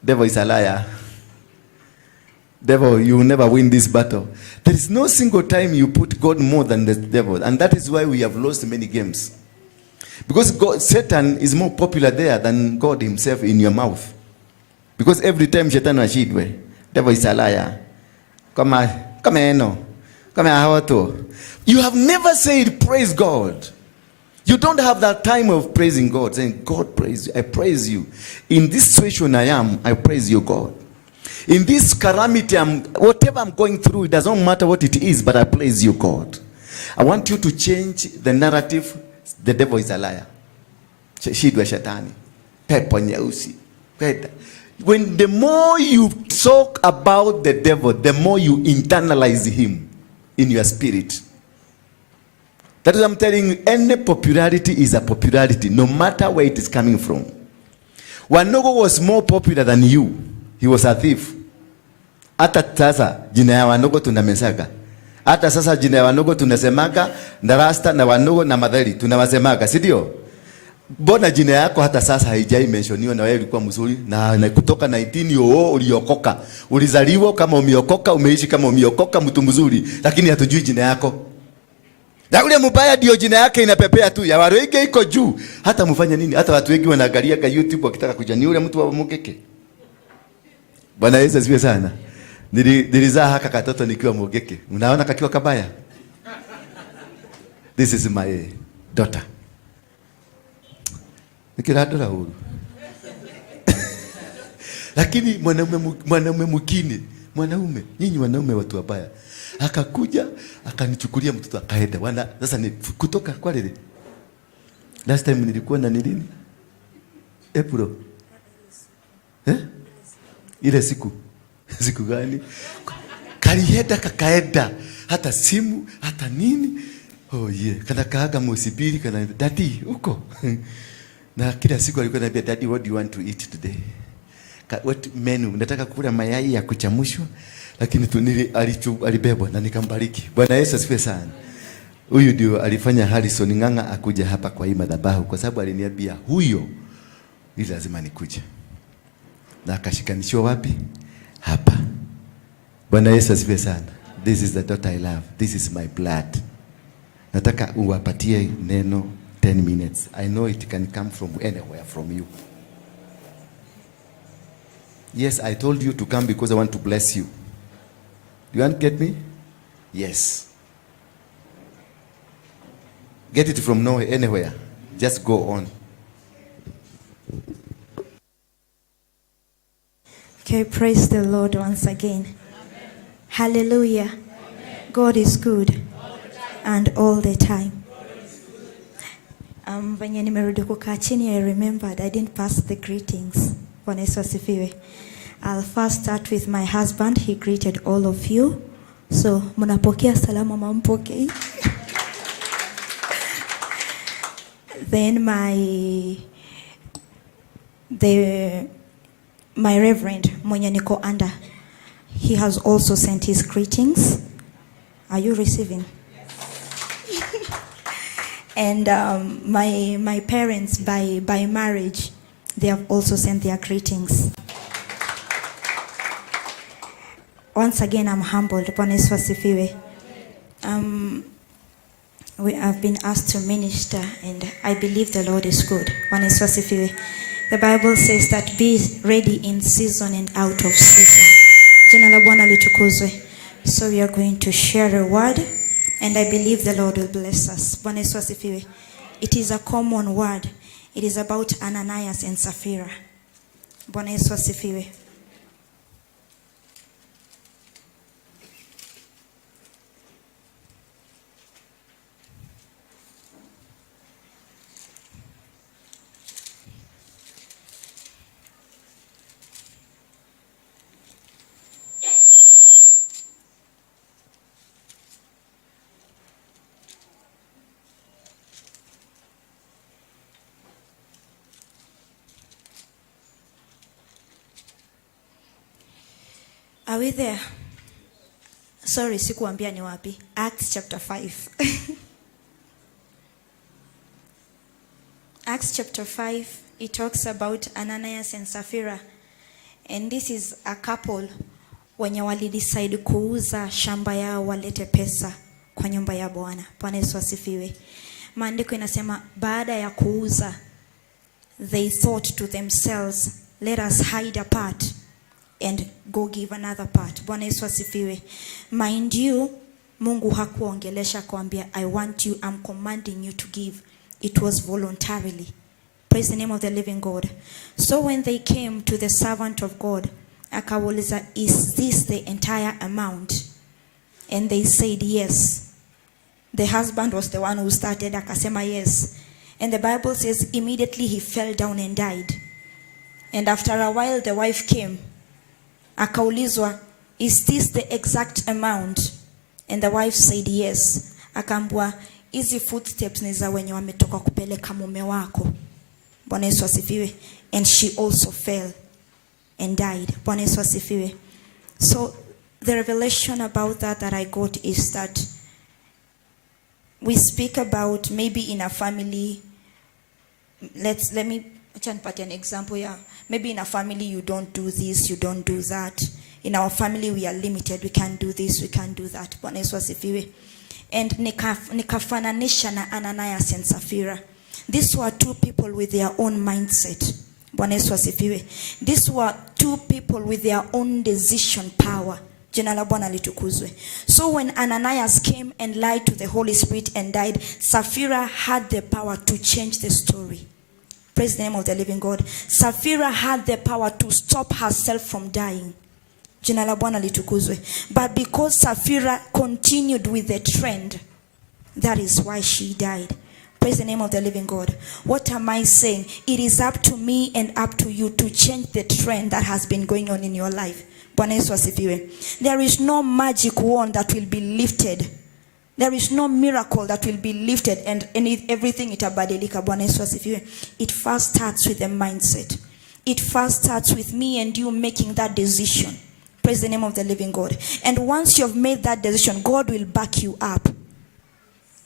Devil is a liar. Devil, you will never win this battle. There is no single time you put God more than the devil. And that is why we have lost many games. Because Satan is more popular there than God himself in your mouth. Because every time Satan ashidwe, devil is a liar. You have never said praise God. You don't have that time of praising God, saying, God praise you. I praise you. In this situation I am, I praise you, God. In this calamity, whatever I'm going through, it doesn't matter what it is, but I praise you, God. I want you to change the narrative. The devil is a liar. Shidwa shetani. Pepo nyeusi. When the more you talk about the devil, the more you internalize him in your spirit. That is what I'm telling you. Any popularity is a popularity, no matter where it is coming from. Wanogo was more popular than you. He was a thief. Hata sasa jina ya Wanogo tunamesaka. Hata sasa jina ya Wanogo tunasemaka, na Rasta na Wanogo na Madhari tunawasemaka, si ndio? Bona jina yako hata sasa haijai menshoniwa na wewe ulikuwa mzuri na kutoka 19 uliokoka. Ulizaliwa kama umeokoka, umeishi kama umeokoka, mtu mzuri, lakini hatujui jina yako. Na ule mbaya ndio jina yake inapepea tu. Ya Waruinge iko juu. Hata mfanya nini? Hata watu wengi wanaangalia kwa YouTube wakitaka kujua ni ule mtu wa Mugeke. Bwana Yesu asifiwe sana. Nilizaa haka katoto nikiwa Mugeke. Unaona kakiwa kabaya? This is my daughter. Nikiradora huru. Lakini mwanaume mkine, nyinyi wanaume watu wabaya. Akakuja, akanichukulia mtoto akaenda. Sasa ni kutoka kwa lile. Last time nilikuwa na nilini? April. Ile siku gani? Kalienda kakaenda. Hata simu, hata nini. Oh yeah. Kana kaaga mosibiri, kana daddy, uko. Na kila siku alikuwa ananiambia, daddy, what do you want to eat today? What menu? Nataka kula mayai ya kuchamushwa. Lakini alibebwa na nikambariki. Bwana Yesu asifiwe sana. Huyu ndio alifanya Harrison Ng'ang'a akuja hapa kwa hii madhabahu, kwa sababu aliniambia huyo ni lazima nikuje. Na akashikanishwa wapi? Hapa. Bwana Yesu asifiwe sana. This is the daughter I love. This is my blood. Nataka uwapatie neno 10 minutes. I know it can come from anywhere from you. Yes, I told you to come because I want to bless you. You want to get me? Yes. Get it from nowhere, anywhere. Just go on. Okay, praise the Lord once again. Amen. Hallelujah. Amen. God is good and all the time. Venye nimerudi kukaa chini, I remembered I didn't pass the greetings. Bwana Yesu asifiwe. I'll first start with my husband. He greeted all of you. So, mnapokea salamu ama mpokei? Then my reverend mwenye niko under, he has also sent his greetings. Are you receiving? And my parents by marriage, they have also sent their greetings. Once again, I'm humbled. Bwana Yesu asifiwe. we have been asked to minister, and I believe the Lord is good. Bwana Yesu asifiwe. The Bible says that be ready in season and out of season. Jina la Bwana litukuzwe. So we are going to share a word, and I believe the Lord will bless us. Bwana Yesu asifiwe. It is a common word. It is about Ananias and Sapphira. Bwana Yesu asifiwe. Are we there? Sorry, sikuambia ni wapi. Acts chapter 5. Acts chapter 5, it talks about Ananias and Sapphira. And this is a couple wenye wali decide kuuza shamba yao walete pesa kwa nyumba ya Bwana. Bwana Yesu asifiwe. Maandiko inasema baada ya kuuza, they thought to themselves, let us hide a part and go give another part. Bwana Yesu asifiwe. Mind you, Mungu hakuongelesha kuambia I want you, I'm commanding you to give. It was voluntarily. Praise the name of the living God. So when they came to the servant of God, akawauliza, is this the entire amount? And they said yes. The husband was the one who started, akasema yes. And the Bible says immediately he fell down and died. And after a while the wife came. Akaulizwa, is this the exact amount? And the wife said yes. Akaambua, hizi footsteps ni za wenye wametoka kupeleka mume wako. Bwana Yesu asifiwe. And she also fell and died. Bwana Yesu asifiwe. So the revelation about that I got is that we speak about maybe in a family. Let me put an example here. Maybe in a family you don't do this, you don't do that. In our family we are limited. We can't do this, we can't do that. Bwana Yesu asifiwe. And nikafananisha na Ananias and Sapphira. These were two people with their own mindset. Bwana Yesu asifiwe. These were two people with their own decision power. Jina la Bwana litukuzwe. So when Ananias came and lied to the Holy Spirit and died, Sapphira had the power to change the story. Praise the name of the living God. Sapphira had the power to stop herself from dying. Jina la Bwana litukuzwe. But because Sapphira continued with the trend, that is why she died. Praise the name of the living God. What am I saying? It is up to me and up to you to change the trend that has been going on in your life. Bwana Yesu asifiwe. There is no magic wand that will be lifted. There is no miracle that will be lifted and everything itabadilika. Bwana Yesu asifiwe. It first starts with the mindset. It first starts with me and you making that decision. Praise the name of the living God. And once you have made that decision, God will back you up.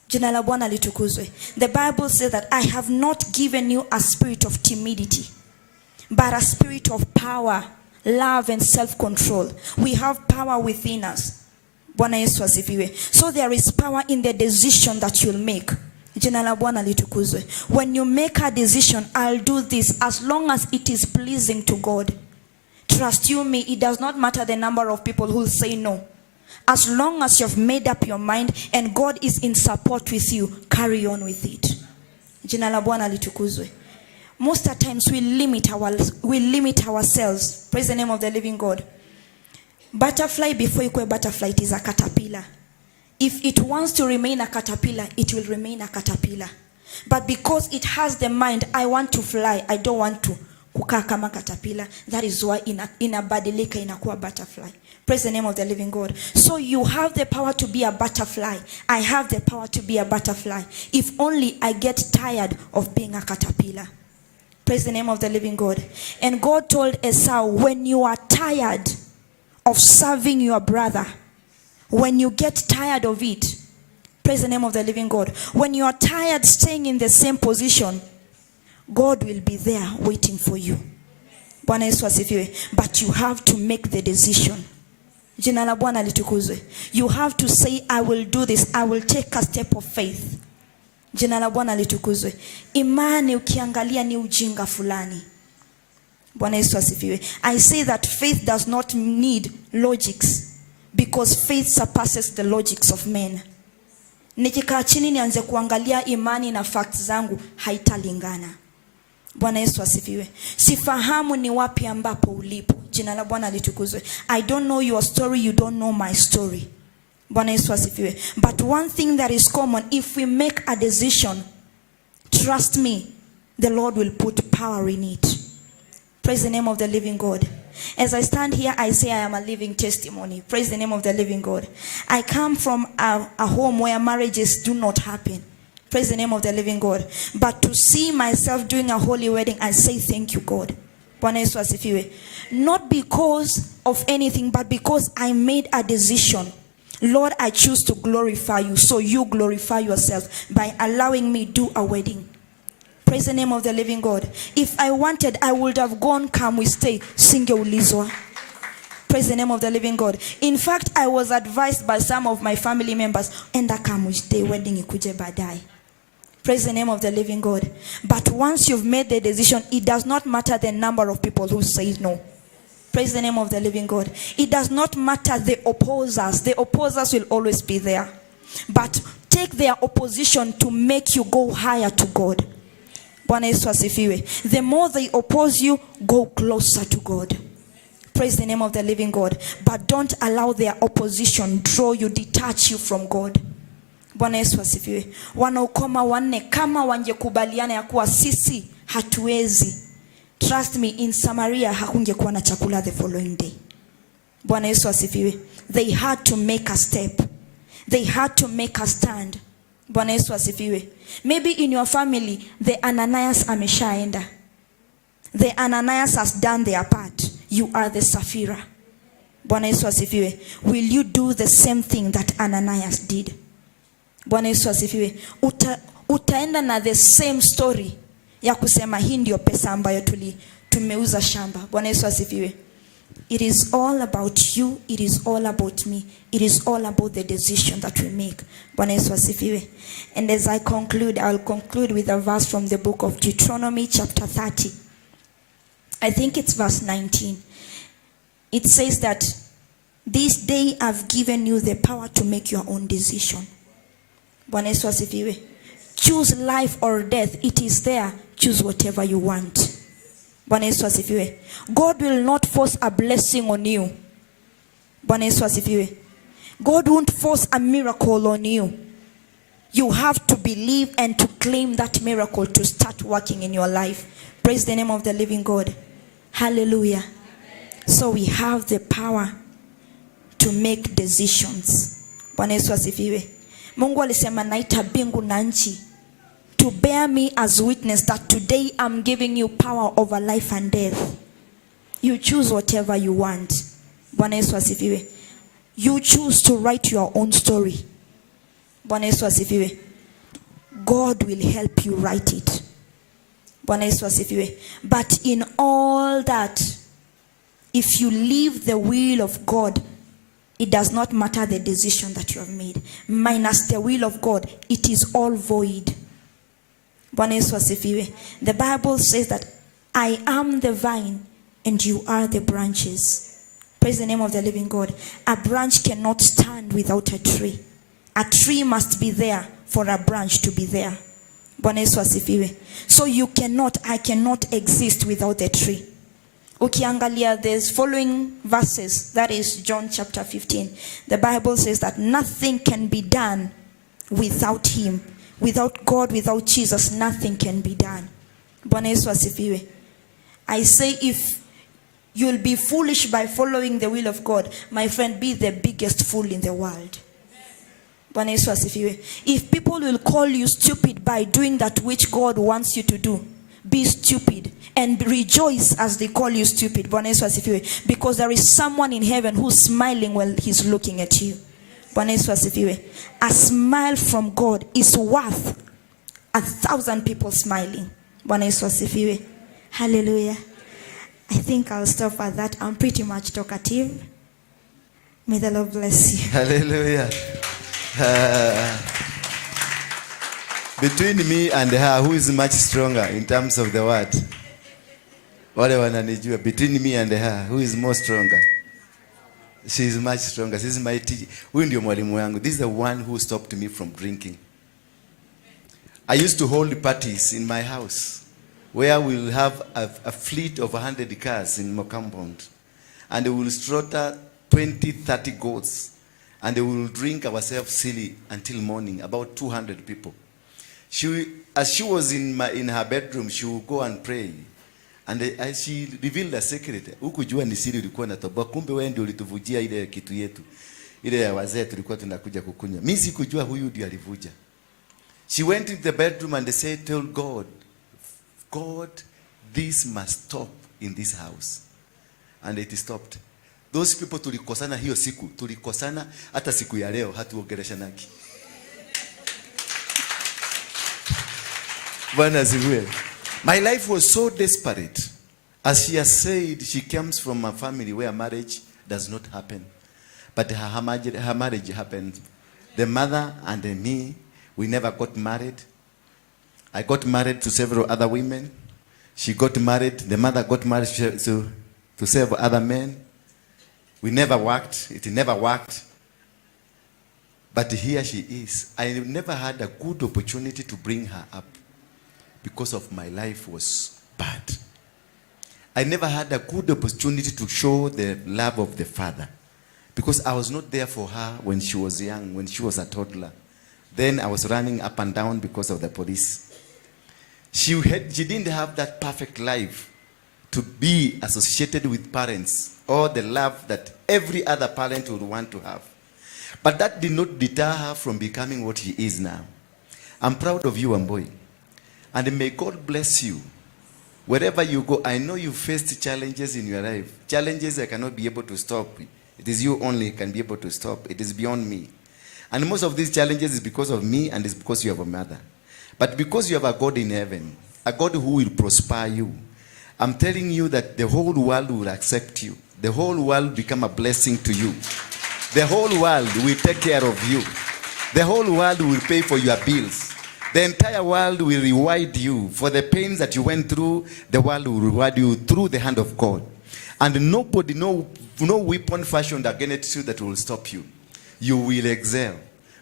Jina la Bwana litukuzwe. The Bible says that I have not given you a spirit of timidity, but a spirit of power, love and self-control. We have power within us. Bwana Yesu asifiwe. So there is power in the decision that you'll make. Jina la Bwana litukuzwe. When you make a decision, I'll do this as long as it is pleasing to God. Trust you me, it does not matter the number of people who say no. As long as you've made up your mind and God is in support with you, carry on with it. Jina la Bwana litukuzwe. Most of the times we limit ourselves. Praise the name of the living God. Butterfly, before you call butterfly, it is a caterpillar. If it wants to remain a caterpillar, it will remain a caterpillar. But because it has the mind, I want to fly, I don't want to kukaa kama caterpillar, that is why inabadilika inakuwa butterfly. Praise the name of the living God. So you have the power to be a butterfly. I have the power to be a butterfly. If only I get tired of being a caterpillar. Praise the name of the living God. And God told Esau, when you are tired of serving your brother, when you get tired of it, praise the name of the living God, when you are tired staying in the same position, God will be there waiting for you. Bwana Yesu asifiwe. But you have to make the decision. Jina la Bwana litukuzwe. You have to say, I will do this. I will take a step of faith. Jina la Bwana litukuzwe. Imani ukiangalia ni ujinga fulani. Bwana Yesu asifiwe. I say that faith does not need logics, because faith surpasses the logics of men. Nikikaa chini nianze kuangalia imani na facts zangu, haitalingana. Bwana Yesu asifiwe. Sifahamu ni wapi ambapo ulipo. Jina la Bwana litukuzwe. I don't know your story, you don't know my story. Bwana Yesu asifiwe. But one thing that is common, if we make a decision, trust me, the Lord will put power in it. Praise the name of the living God. As I stand here, I say I am a living testimony. Praise the name of the living God. I come from a home where marriages do not happen. Praise the name of the living God. But to see myself doing a holy wedding, I say thank you, God. Bwana Yesu asifiwe. Not because of anything, but because I made a decision. Lord, I choose to glorify you, so you glorify yourself by allowing me do a wedding. Praise the name of the living God. If I wanted, I would have gone, come we stay, singeulizwa. Praise the name of the living God. In fact, I was advised by some of my family members, enda come we stay, wedding ikuje baadaye. Praise the name of the living God. But once you've made the decision, it does not matter the number of people who say no. Praise the name of the living God. It does not matter the opposers. The opposers will always be there. But take their opposition to make you go higher to God. Bwana Yesu asifiwe. The more they oppose you, go closer to God. Praise the name of the living God. But don't allow their opposition draw you, detach you from God. Bwana Yesu asifiwe. Wanaukoma wanne kama wangekubaliana ya kuwa sisi hatuwezi, trust me, in Samaria hakungekuwa na chakula the following day. Bwana Yesu asifiwe. They had to make a step. They had to make a stand. Bwana Yesu asifiwe. Maybe in your family, the Ananias ameshaenda. The Ananias has done their part. You are the Sapphira. Bwana Yesu asifiwe. Will you do the same thing that Ananias did? Bwana Yesu asifiwe. Utaenda na the same story ya kusema hii ndio pesa ambayo tumeuza shamba. Bwana Yesu asifiwe. It is all about you. It is all about me. It is all about the decision that we make. Bwana Yesu asifiwe. And as I conclude, I will conclude with a verse from the book of Deuteronomy chapter 30. I think it's verse 19. It says that this day I've given you the power to make your own decision. Bwana Yesu asifiwe. Choose life or death. It is there. Choose whatever you want. Bwana Yesu asifiwe. God will not force a blessing on you. Bwana Yesu asifiwe. God won't force a miracle on you. You have to believe and to claim that miracle to start working in your life. Praise the name of the living God. Hallelujah. So we have the power to make decisions. Bwana Yesu asifiwe. Mungu alisema naita mbingu na nchi to bear me as witness that today I'm giving you power over life and death. You choose whatever you want. Bwana Yesu asifiwe. You choose to write your own story. Bwana Yesu asifiwe. God will help you write it. Bwana Yesu asifiwe. But in all that, if you leave the will of God, it does not matter the decision that you have made. Minus the will of God, it is all void. Bwana Yesu asifiwe. The Bible says that I am the vine and you are the branches. Praise the name of the living God. A branch cannot stand without a tree. A tree must be there for a branch to be there. Bwana Yesu asifiwe. So I cannot exist without the tree. Ukiangalia the following verses, that is John chapter 15. The Bible says that nothing can be done without him. Without God, without Jesus, nothing can be done. Bwana Yesu asifiwe. I say if you'll be foolish by following the will of God, my friend, be the biggest fool in the world. Bwana Yesu asifiwe. If people will call you stupid by doing that which God wants you to do, be stupid and rejoice as they call you stupid. Bwana Yesu asifiwe. Because there is someone in heaven who's smiling while he's looking at you. Bwana Yesu asifiwe. A smile from God is worth 1,000 people smiling. Bwana Yesu asifiwe. Hallelujah. I think I'll stop at that. I'm pretty much talkative. May the Lord bless you. Hallelujah. Between me and her, who is much stronger in terms of the word? Wale wananijua. Between me and her, who is more stronger? She is much stronger. This is my teacher. Huyu ndio mwalimu wangu. This is the one who stopped me from drinking. I used to hold parties in my house where we'll have a fleet of 100 cars in my compound. And we will slaughter 20, 30 goats. And we will drink ourselves silly until morning, about 200 people. As she was in her bedroom, she would go and pray. And she revealed a secret. Hukujua ni siri ulikuwa natoboa. Kumbe wewe ndio ulituvujia ile kitu yetu. Ile ya wazee tulikuwa tunakuja kukunywa. Mimi sikujua huyu ndiye alivuja. She went into the bedroom and said, tell God, God, this must stop in this house. And it stopped. Those people tulikosana hiyo siku. Tulikosana hata siku ya leo hatuongeleshanaki. Bwana asifiwe. My life was so desperate. As she has said, she comes from a family where marriage does not happen. But her marriage happened. The mother and me, we never got married. I got married to several other women. She got married. The mother got married to several other men. We never worked. It never worked. But here she is. I never had a good opportunity to bring her up because of my life was bad. I never had a good opportunity to show the love of the Father because I was not there for her when she was young, when she was a toddler. Then I was running up and down because of the police. She didn't have that perfect life to be associated with parents or the love that every other parent would want to have. But that did not deter her from becoming what she is now. I'm proud of you, Amboy. And may God bless you. Wherever you go, I know you faced challenges in your life. Challenges I cannot be able to stop. It is you only can be able to stop. It is beyond me. And most of these challenges is because of me and it's because you have a mother. But because you have a God in heaven, a God who will prosper you, I'm telling you that the whole world will accept you. The whole world will become a blessing to you. The whole world will take care of you. The whole world will pay for your bills. The entire world will reward you for the pains that you went through. The world will reward you through the hand of God. And nobody, no weapon fashioned against you that will stop you. You will excel.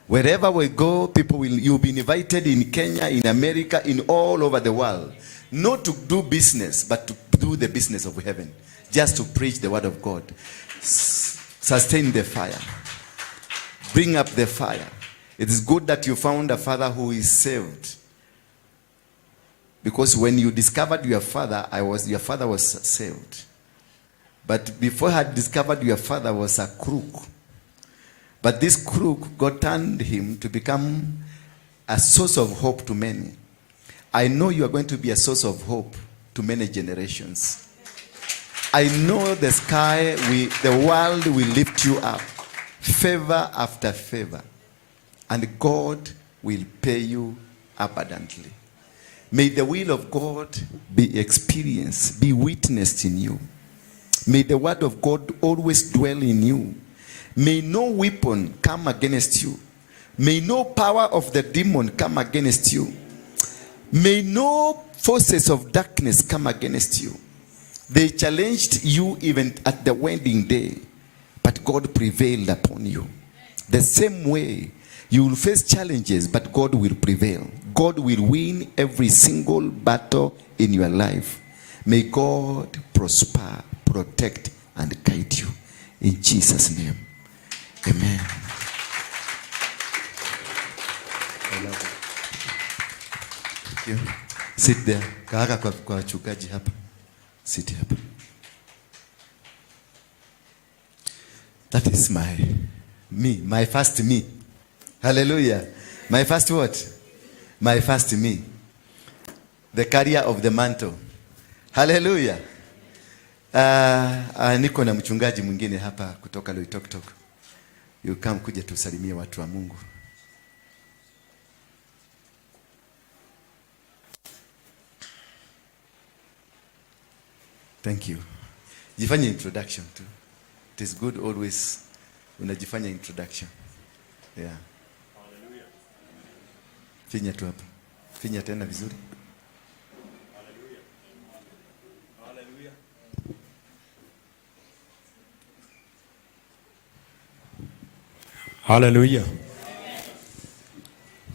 Wherever we go, you'll be invited in Kenya, in America, in all over the world. Not to do business, but to do the business of heaven. Just to preach the word of God. Sustain the fire. Bring up the fire. It is good that you found a father who is saved. Because when you discovered your father, your father was saved. But before I had discovered your father was a crook. But this crook, God turned him to become a source of hope to many. I know you are going to be a source of hope to many generations. I know the sky, the world will lift you up. Favor after favor. And God will pay you abundantly. May the will of God be experienced, be witnessed in you. May the word of God always dwell in you. May no weapon come against you. May no power of the demon come against you. May no forces of darkness come against you. They challenged you even at the wedding day, but God prevailed upon you. The same way, you will face challenges, but God will prevail. God will win every single battle in your life. May God prosper, protect, and guide you. In Jesus' name. Amen. Thank you. Sit there. Kaka kwa chukaji hapa. Sit hapa. That is my first me. Hallelujah. My first what? My first me. The carrier of the mantle. Hallelujah. Niko na mchungaji mwingine hapa kutoka Loitoktok. You come kuja tusalimie watu wa Mungu. Thank you. Jifanye introduction too. It is good always unajifanya introduction. Yeah. Hallelujah. Finya tu hapa. Finya tena vizuri. Hallelujah. Hallelujah. Hallelujah.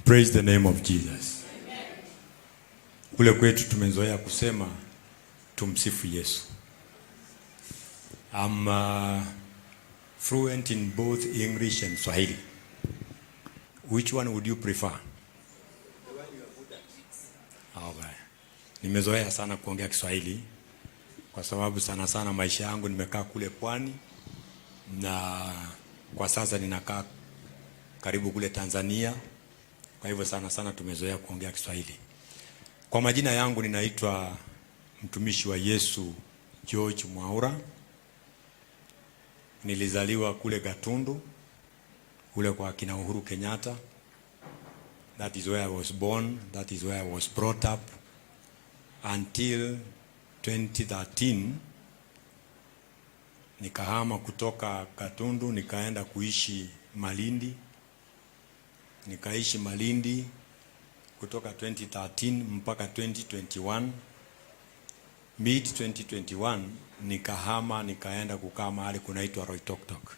Praise the name of Jesus. Kule kwetu tumezoea kusema tumsifu Yesu. I'm fluent in both English and Swahili. Which one would you prefer? Okay. Nimezoea sana kuongea Kiswahili kwa sababu sana sana maisha yangu nimekaa kule pwani, na kwa sasa ninakaa karibu kule Tanzania. Kwa hivyo sana sana tumezoea kuongea Kiswahili. Kwa majina yangu ninaitwa mtumishi wa Yesu George Mwaura. Nilizaliwa kule Gatundu, kule kwa kina Uhuru Kenyatta. That is where I was born, that is where I was brought up until 2013. Nikahama kutoka Gatundu nikaenda kuishi Malindi. Nikaishi Malindi kutoka 2013 mpaka 2021. Mid 2021 nikahama nikaenda kukaa mahali kunaitwa Roitoktok.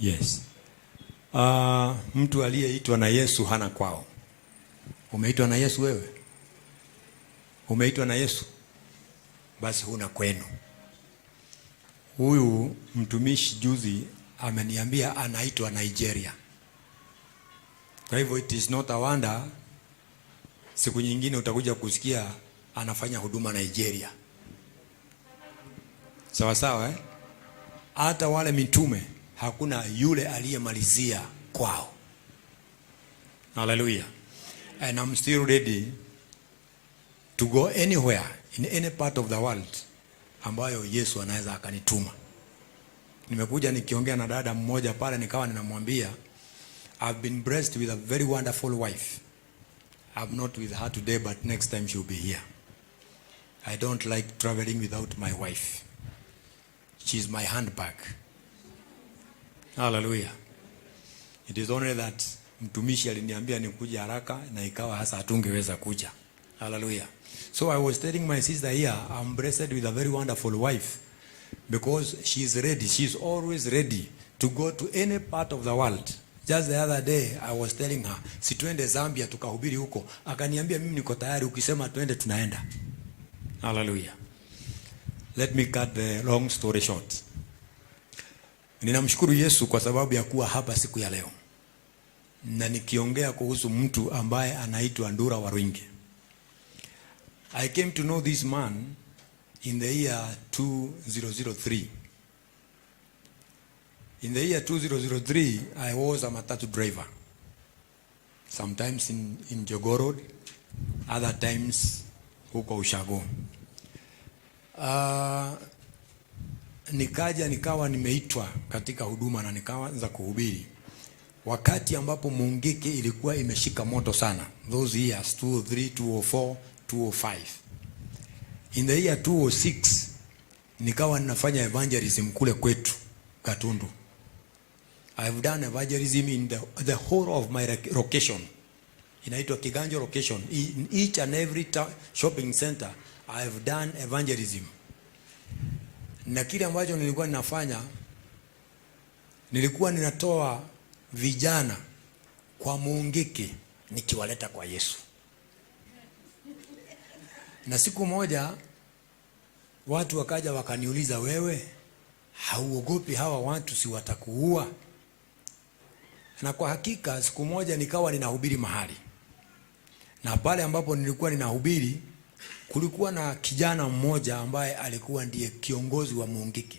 Yes. Mtu aliyeitwa na Yesu hana kwao. Umeitwa na Yesu wewe? Umeitwa na Yesu? Basi huna kwenu. Huyu mtumishi juzi ameniambia anaitwa Nigeria. Kwa hivyo it is not a wonder siku nyingine utakuja kusikia anafanya huduma Nigeria. Sawa sawa eh? Hata wale mitume hakuna yule aliyemalizia kwao. Hallelujah. And I'm still ready to go anywhere in any part of the world ambayo Yesu anaweza akanituma. Nimekuja nikiongea na dada mmoja pale nikawa ninamwambia I've been blessed with a very wonderful wife. I'm not with her today, but next time she'll be here. I don't like traveling without my wife. She's my handbag. Hallelujah. It is only that mtumishi aliniambia nikuje haraka na ikawa hasa hatungeweza kuja. Hallelujah. So I was telling my sister here, I'm blessed with a very wonderful wife because she's ready. She's always ready to go to any part of the world. Just the other day I was telling her, si tuende Zambia tukahubiri huko. Akaniambia mimi niko tayari, ukisema tuende tunaenda. Hallelujah. Let me cut the long story short. Ninamshukuru Yesu kwa sababu ya kuwa hapa siku ya leo. Na nikiongea kuhusu mtu ambaye anaitwa Ndura Waruinge. I came to know this man in the year 2003. In the year 2003, I was a matatu driver. Sometimes in Jogoo, other times huko Ushago. Nikawa nimeitwa katika huduma na nikaanza kuhubiri. Wakati ambapo Mungiki ilikuwa imeshika moto sana. Those years 2003, 2004, 2005. In the year 2006 nikawa ninafanya evangelism kule kwetu Gatundu. I've done evangelism in the whole of my location. Inaitwa Kiganjo location. In each and every shopping center I've done evangelism. Na kile ambacho nilikuwa ninafanya, nilikuwa ninatoa vijana kwa Mungiki nikiwaleta kwa Yesu. Na siku moja watu wakaja wakaniuliza, wewe hauogopi hawa watu si watakuua? Na kwa hakika siku moja nikawa ninahubiri mahali. Na pale ambapo nilikuwa ninahubiri kulikuwa na kijana mmoja ambaye alikuwa ndiye kiongozi wa Mungiki.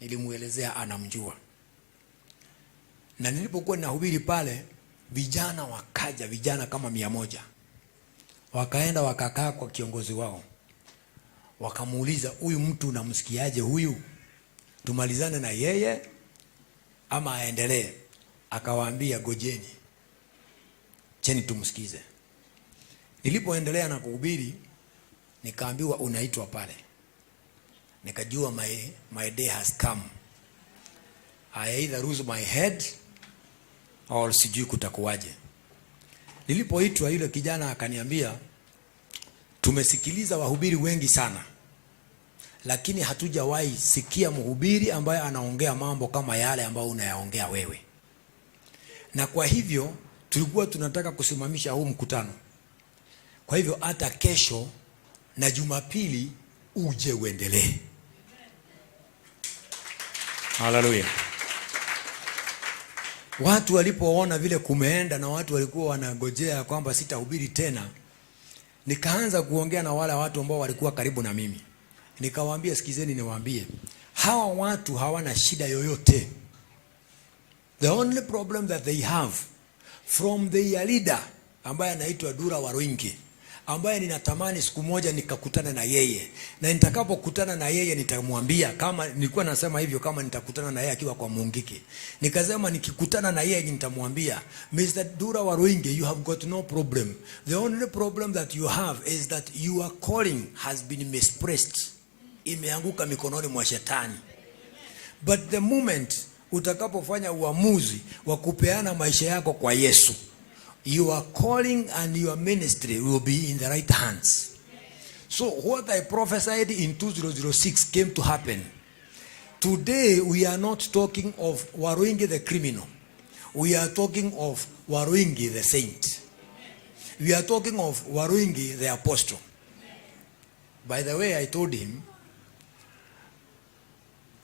Nilimuelezea anamjua. Na nilipokuwa ninahubiri pale, vijana wakaja, vijana kama 100. Wakaenda wakakaa kwa kiongozi wao. Wakamuuliza, huyu mtu unamsikiaje huyu? Tumalizane na yeye ama aendelee? Akawaambia, gojeni, cheni tumsikize. Nilipoendelea na kuhubiri, nikaambiwa unaitwa pale. Nikajua my day has come. I either lose my head or sijui kutakuwaje. Nilipoitwa yule kijana akaniambia, tumesikiliza wahubiri wengi sana, lakini hatujawahi sikia mhubiri ambaye anaongea mambo kama yale ambayo unayaongea wewe. Na kwa hivyo tulikuwa tunataka kusimamisha huu mkutano. Kwa hivyo hata kesho na Jumapili uje uendelee. Hallelujah. Watu walipoona vile kumeenda na watu walikuwa wanangojea kwamba sitahubiri tena, nikaanza kuongea na wale watu ambao walikuwa karibu na mimi. Nikawaambia, sikizeni niwaambie, hawa watu hawana shida yoyote. The only problem that they have from their leader ambaye anaitwa Waruinge, ambaye ninatamani siku moja nikakutana na yeye, na nitakapokutana na yeye nitamwambia, kama nilikuwa nasema hivyo, kama nitakutana na yeye akiwa kwa Mungiki, nikasema nikikutana na yeye nitamwambia, Mr. Waruinge, you have got no problem. The only problem that you have is that your calling has been misplaced. Imeanguka mikononi mwa shetani. But the moment utakapofanya uamuzi wa kupeana maisha yako kwa Yesu, your calling and your ministry will be in the right hands. So what I prophesied in 2006 came to happen. Today we are not talking of Waruinge the criminal. We are talking of Waruinge the saint. We are talking of Waruinge the apostle. By the way, I told him,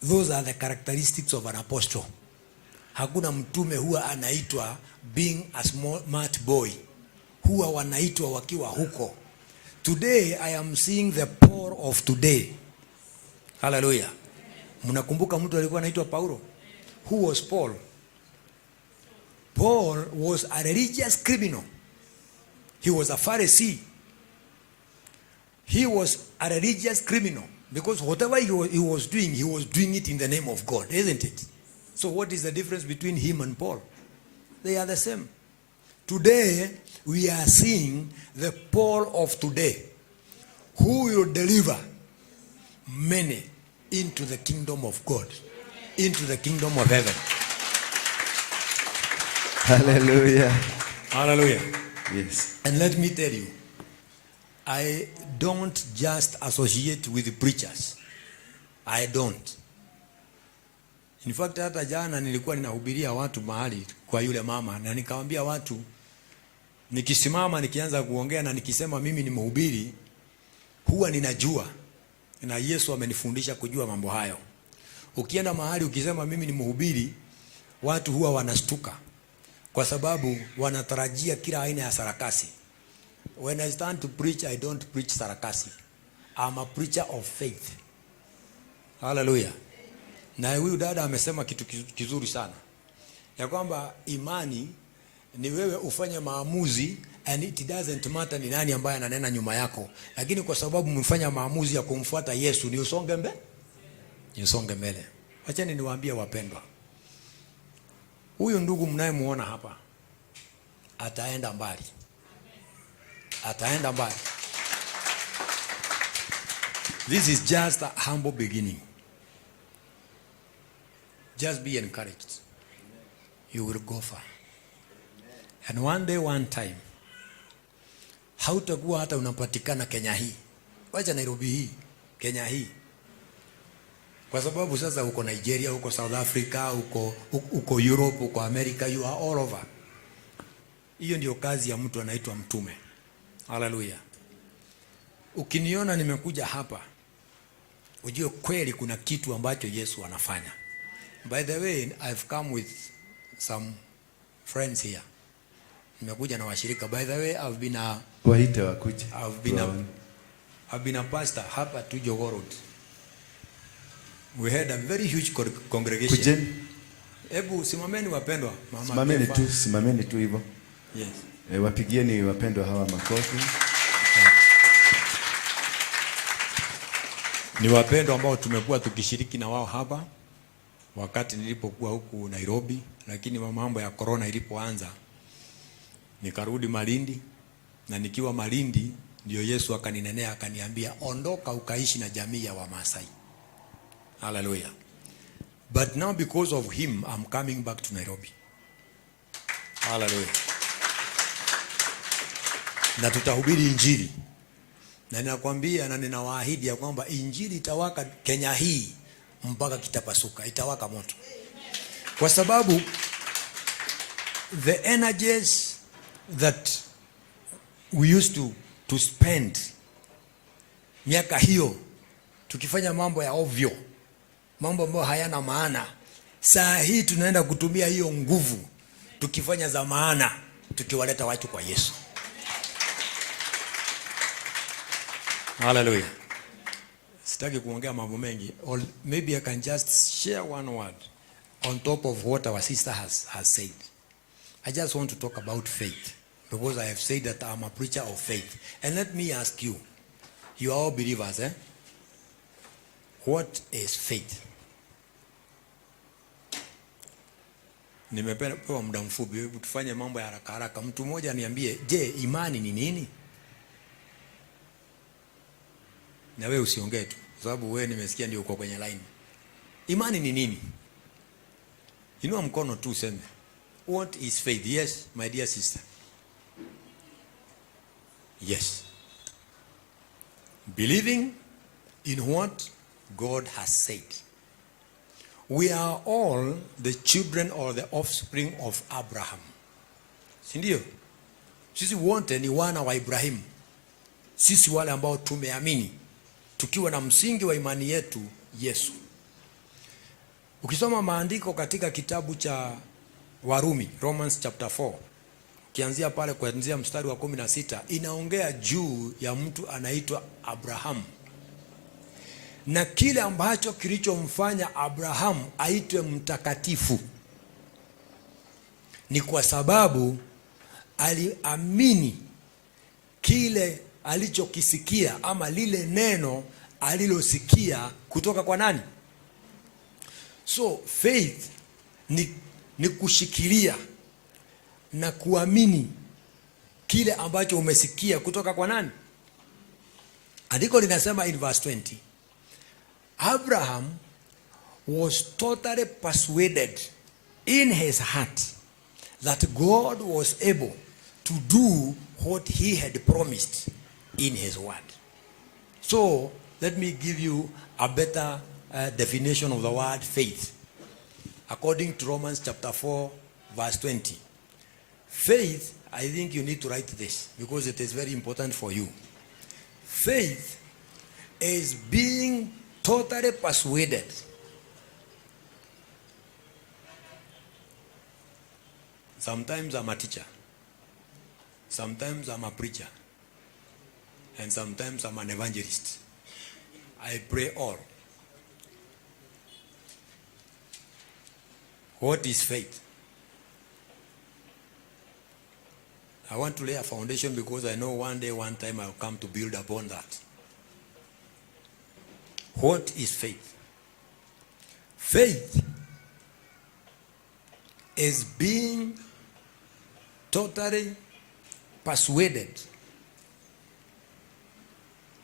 those are the characteristics of an apostle. Hakuna mtume huwa anaitwa being a smart boy. Huwa wanaitwa wakiwa huko. Today I am seeing the Paul of today. Hallelujah. Mnakumbuka mtu alikuwa anaitwa Paulo? Who was Paul? Paul was a religious criminal. He was a Pharisee. He was a religious criminal. Because whatever he was doing it in the name of God, isn't it? So what is the difference between him and Paul? They are the same. Today, we are seeing the Paul of today, who will deliver many into the kingdom of God, into the kingdom of heaven. Hallelujah. Hallelujah. Yes. And let me tell you, I don't just associate with preachers. I don't. In fact, hata jana nilikuwa ninahubiria watu mahali kwa yule mama, na nikawaambia watu, nikisimama nikianza kuongea na nikisema mimi ni mhubiri, huwa ninajua, na Yesu amenifundisha kujua mambo hayo. Ukienda mahali ukisema mimi ni mhubiri, watu huwa wanastuka, kwa sababu wanatarajia kila aina ya sarakasi. When I stand to preach, I don't preach sarcasm. I'm a preacher of faith. Hallelujah. Na huyu dada amesema kitu kizuri sana, ya kwamba imani ni wewe ufanye maamuzi, and it doesn't matter ni nani ambaye ananena nyuma yako, lakini kwa sababu mfanya maamuzi ya kumfuata Yesu, ni usonge mbele. Ni usonge mbele. Acheni niwaambie wapendwa, huyu ndugu mnayemuona hapa ataenda mbali. Ataenda mbali. This is just a humble beginning. Just be encouraged. You will go far. And one day, one time, hautakuwa hata unapatikana Kenya hii. Wacha Nairobi hii, Kenya hii. Kwa sababu sasa uko Nigeria, uko South Africa, uko Europe, uko America, you are all over. Hiyo ndio kazi ya mtu anaitwa mtume. Hallelujah. Ukiniona nimekuja hapa, ujue kweli kuna kitu ambacho Yesu anafanya. By the way, I've come with some friends here. Nimekuja na washirika. By the way, I've been a pastor hapa to Jogoo Road. We had a very huge congregation. Kujeni. Hebu simameni wapendwa. Simameni tu hivyo. Yes. Wapigieni wapendwa hawa makofi. Ni wapendwa ambao tumekuwa tukishiriki na wao hapa wakati nilipokuwa huku Nairobi, lakini mambo ya corona ilipoanza nikarudi Malindi, na nikiwa Malindi ndio Yesu akaninenea akaniambia, ondoka ukaishi na jamii ya Wamasai. Hallelujah. But now because of him, I'm coming back to Nairobi. Hallelujah. Na tutahubiri injili. Na ninakwambia na ninawaahidi ya kwamba injili itawaka Kenya hii mpaka kitapasuka, itawaka moto. Kwa sababu the energies that we used to spend miaka hiyo tukifanya mambo ya ovyo, mambo ambayo hayana maana, saa hii tunaenda kutumia hiyo nguvu tukifanya za maana, tukiwaleta watu kwa Yesu. Hallelujah. Sitaki kuongea mambo mengi, or maybe I can just share one word on top of what our sister has said. I just want to talk about faith, because I have said that I'm a preacher of faith. And let me ask you, you are all believers, eh? What is faith? Nimepewa muda mfupi, hebu tufanye mambo ya haraka haraka. Mtu mmoja niambie, je, imani ni nini? Na wewe usiongee tu, sababu wewe nimesikia ndio uko kwenye line. Imani ni nini? Inua mkono tu useme. What is faith? Yes, my dear sister. Yes. Believing in what God has said. We are all the children or the offspring of Abraham. Sindio? Sisi wote ni wana wa Ibrahim. Sisi wale ambao tumeamini, tukiwa na msingi wa imani yetu Yesu. Ukisoma maandiko katika kitabu cha Warumi, Romans chapter 4, kianzia pale kuanzia mstari wa 16, inaongea juu ya mtu anaitwa Abraham. Na kile ambacho kilichomfanya Abraham aitwe mtakatifu ni kwa sababu aliamini kile alichokisikia, ama lile neno alilosikia kutoka kwa nani? So faith ni kushikilia na kuamini kile ambacho umesikia kutoka kwa nani? Andiko linasema in verse 20, Abraham was totally persuaded in his heart that God was able to do what he had promised in his word. So let me give you a better definition of the word faith. According to Romans chapter 4 verse 20. Faith, I think you need to write this because it is very important for you. Faith is being totally persuaded sometimes I'm a teacher, sometimes I'm a preacher, and sometimes I'm an evangelist. I pray all. What is faith? I want to lay a foundation because I know one day, one time I'll come to build upon that. What is faith? Faith is being totally persuaded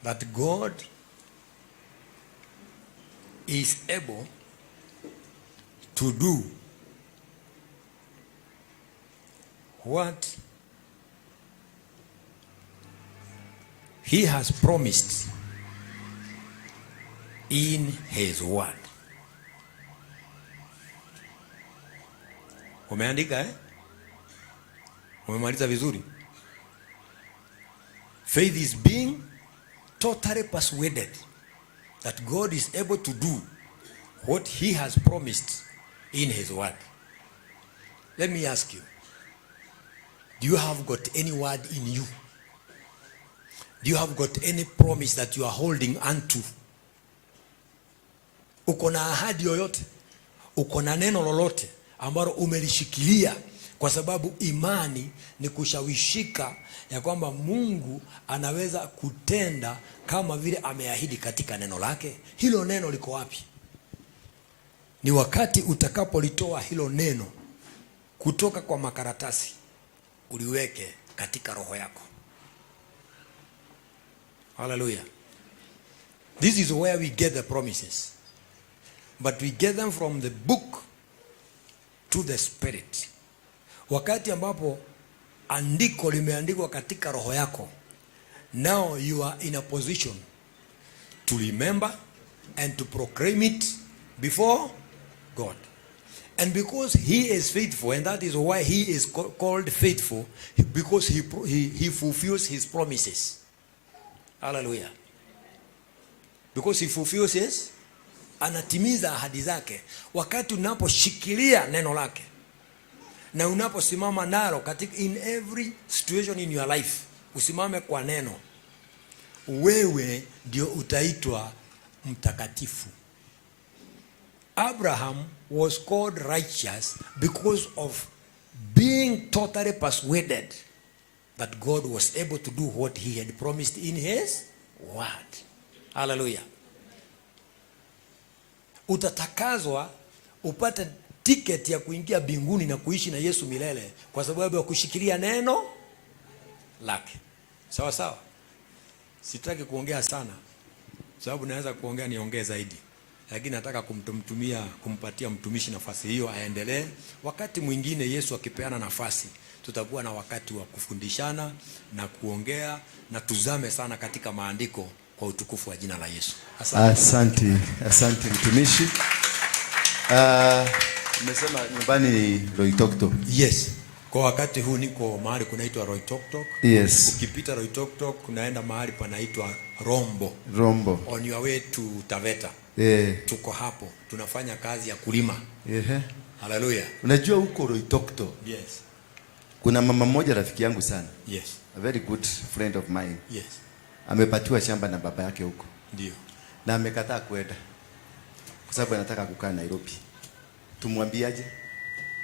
that God is able to do what he has promised in his word. Umeandika eh? Umemaliza vizuri? Faith is being totally persuaded that God is able to do what he has promised in his word. Let me ask you, do you have got any word in you? Do you have got any promise that you are holding onto? Uko na ahadi yoyote? Uko na neno lolote ambalo umelishikilia? Kwa sababu imani ni kushawishika ya kwamba Mungu anaweza kutenda kama vile ameahidi katika neno lake. Hilo neno liko wapi? Ni wakati utakapolitoa hilo neno kutoka kwa makaratasi, uliweke katika roho yako. Hallelujah. This is where we get the promises. but we get them from the book to the spirit. Wakati ambapo andiko limeandikwa katika roho yako, now you are in a position to remember and to proclaim it before God. And because he is faithful, and that is why he is called faithful, because he fulfills his promises. Hallelujah. Because he fulfills his, anatimiza ahadi zake. Wakati unaposhikilia neno lake na unaposimama nalo katika in every situation in your life, usimame kwa neno, wewe ndio utaitwa mtakatifu. Abraham was called righteous because of being totally persuaded that God was able to do what he had promised in his word. Hallelujah. Utatakazwa upate ticket ya kuingia mbinguni na kuishi na Yesu milele kwa sababu ya kushikilia neno lake. Sawa sawa. Sitaki kuongea sana sababu naweza kuongea niongee zaidi, lakini nataka kumpatia mtumishi nafasi hiyo aendelee. Wakati mwingine Yesu akipeana nafasi, tutakuwa na wakati wa kufundishana na kuongea na tuzame sana katika maandiko kwa utukufu wa jina la Yesu. Asante mtumishi. Umesema nyumbani Loitoktok. Yes. Kwa wakati huu niko mahali kunaitwa Loitoktok. Yes. Ukipita Loitoktok kunaenda mahali panaitwa Rombo. On your way to Taveta. Tuko hapo. Tunafanya kazi ya kulima. Hallelujah. Unajua huko Loitoktok? Yes. Kuna mama mmoja rafiki yangu sana. Yes. A very good friend of mine. Yes. Amepatiwa shamba na baba yake huko. Ndio. Na amekataa kwenda kwa sababu anataka kukaa Nairobi. Tumwambiaje?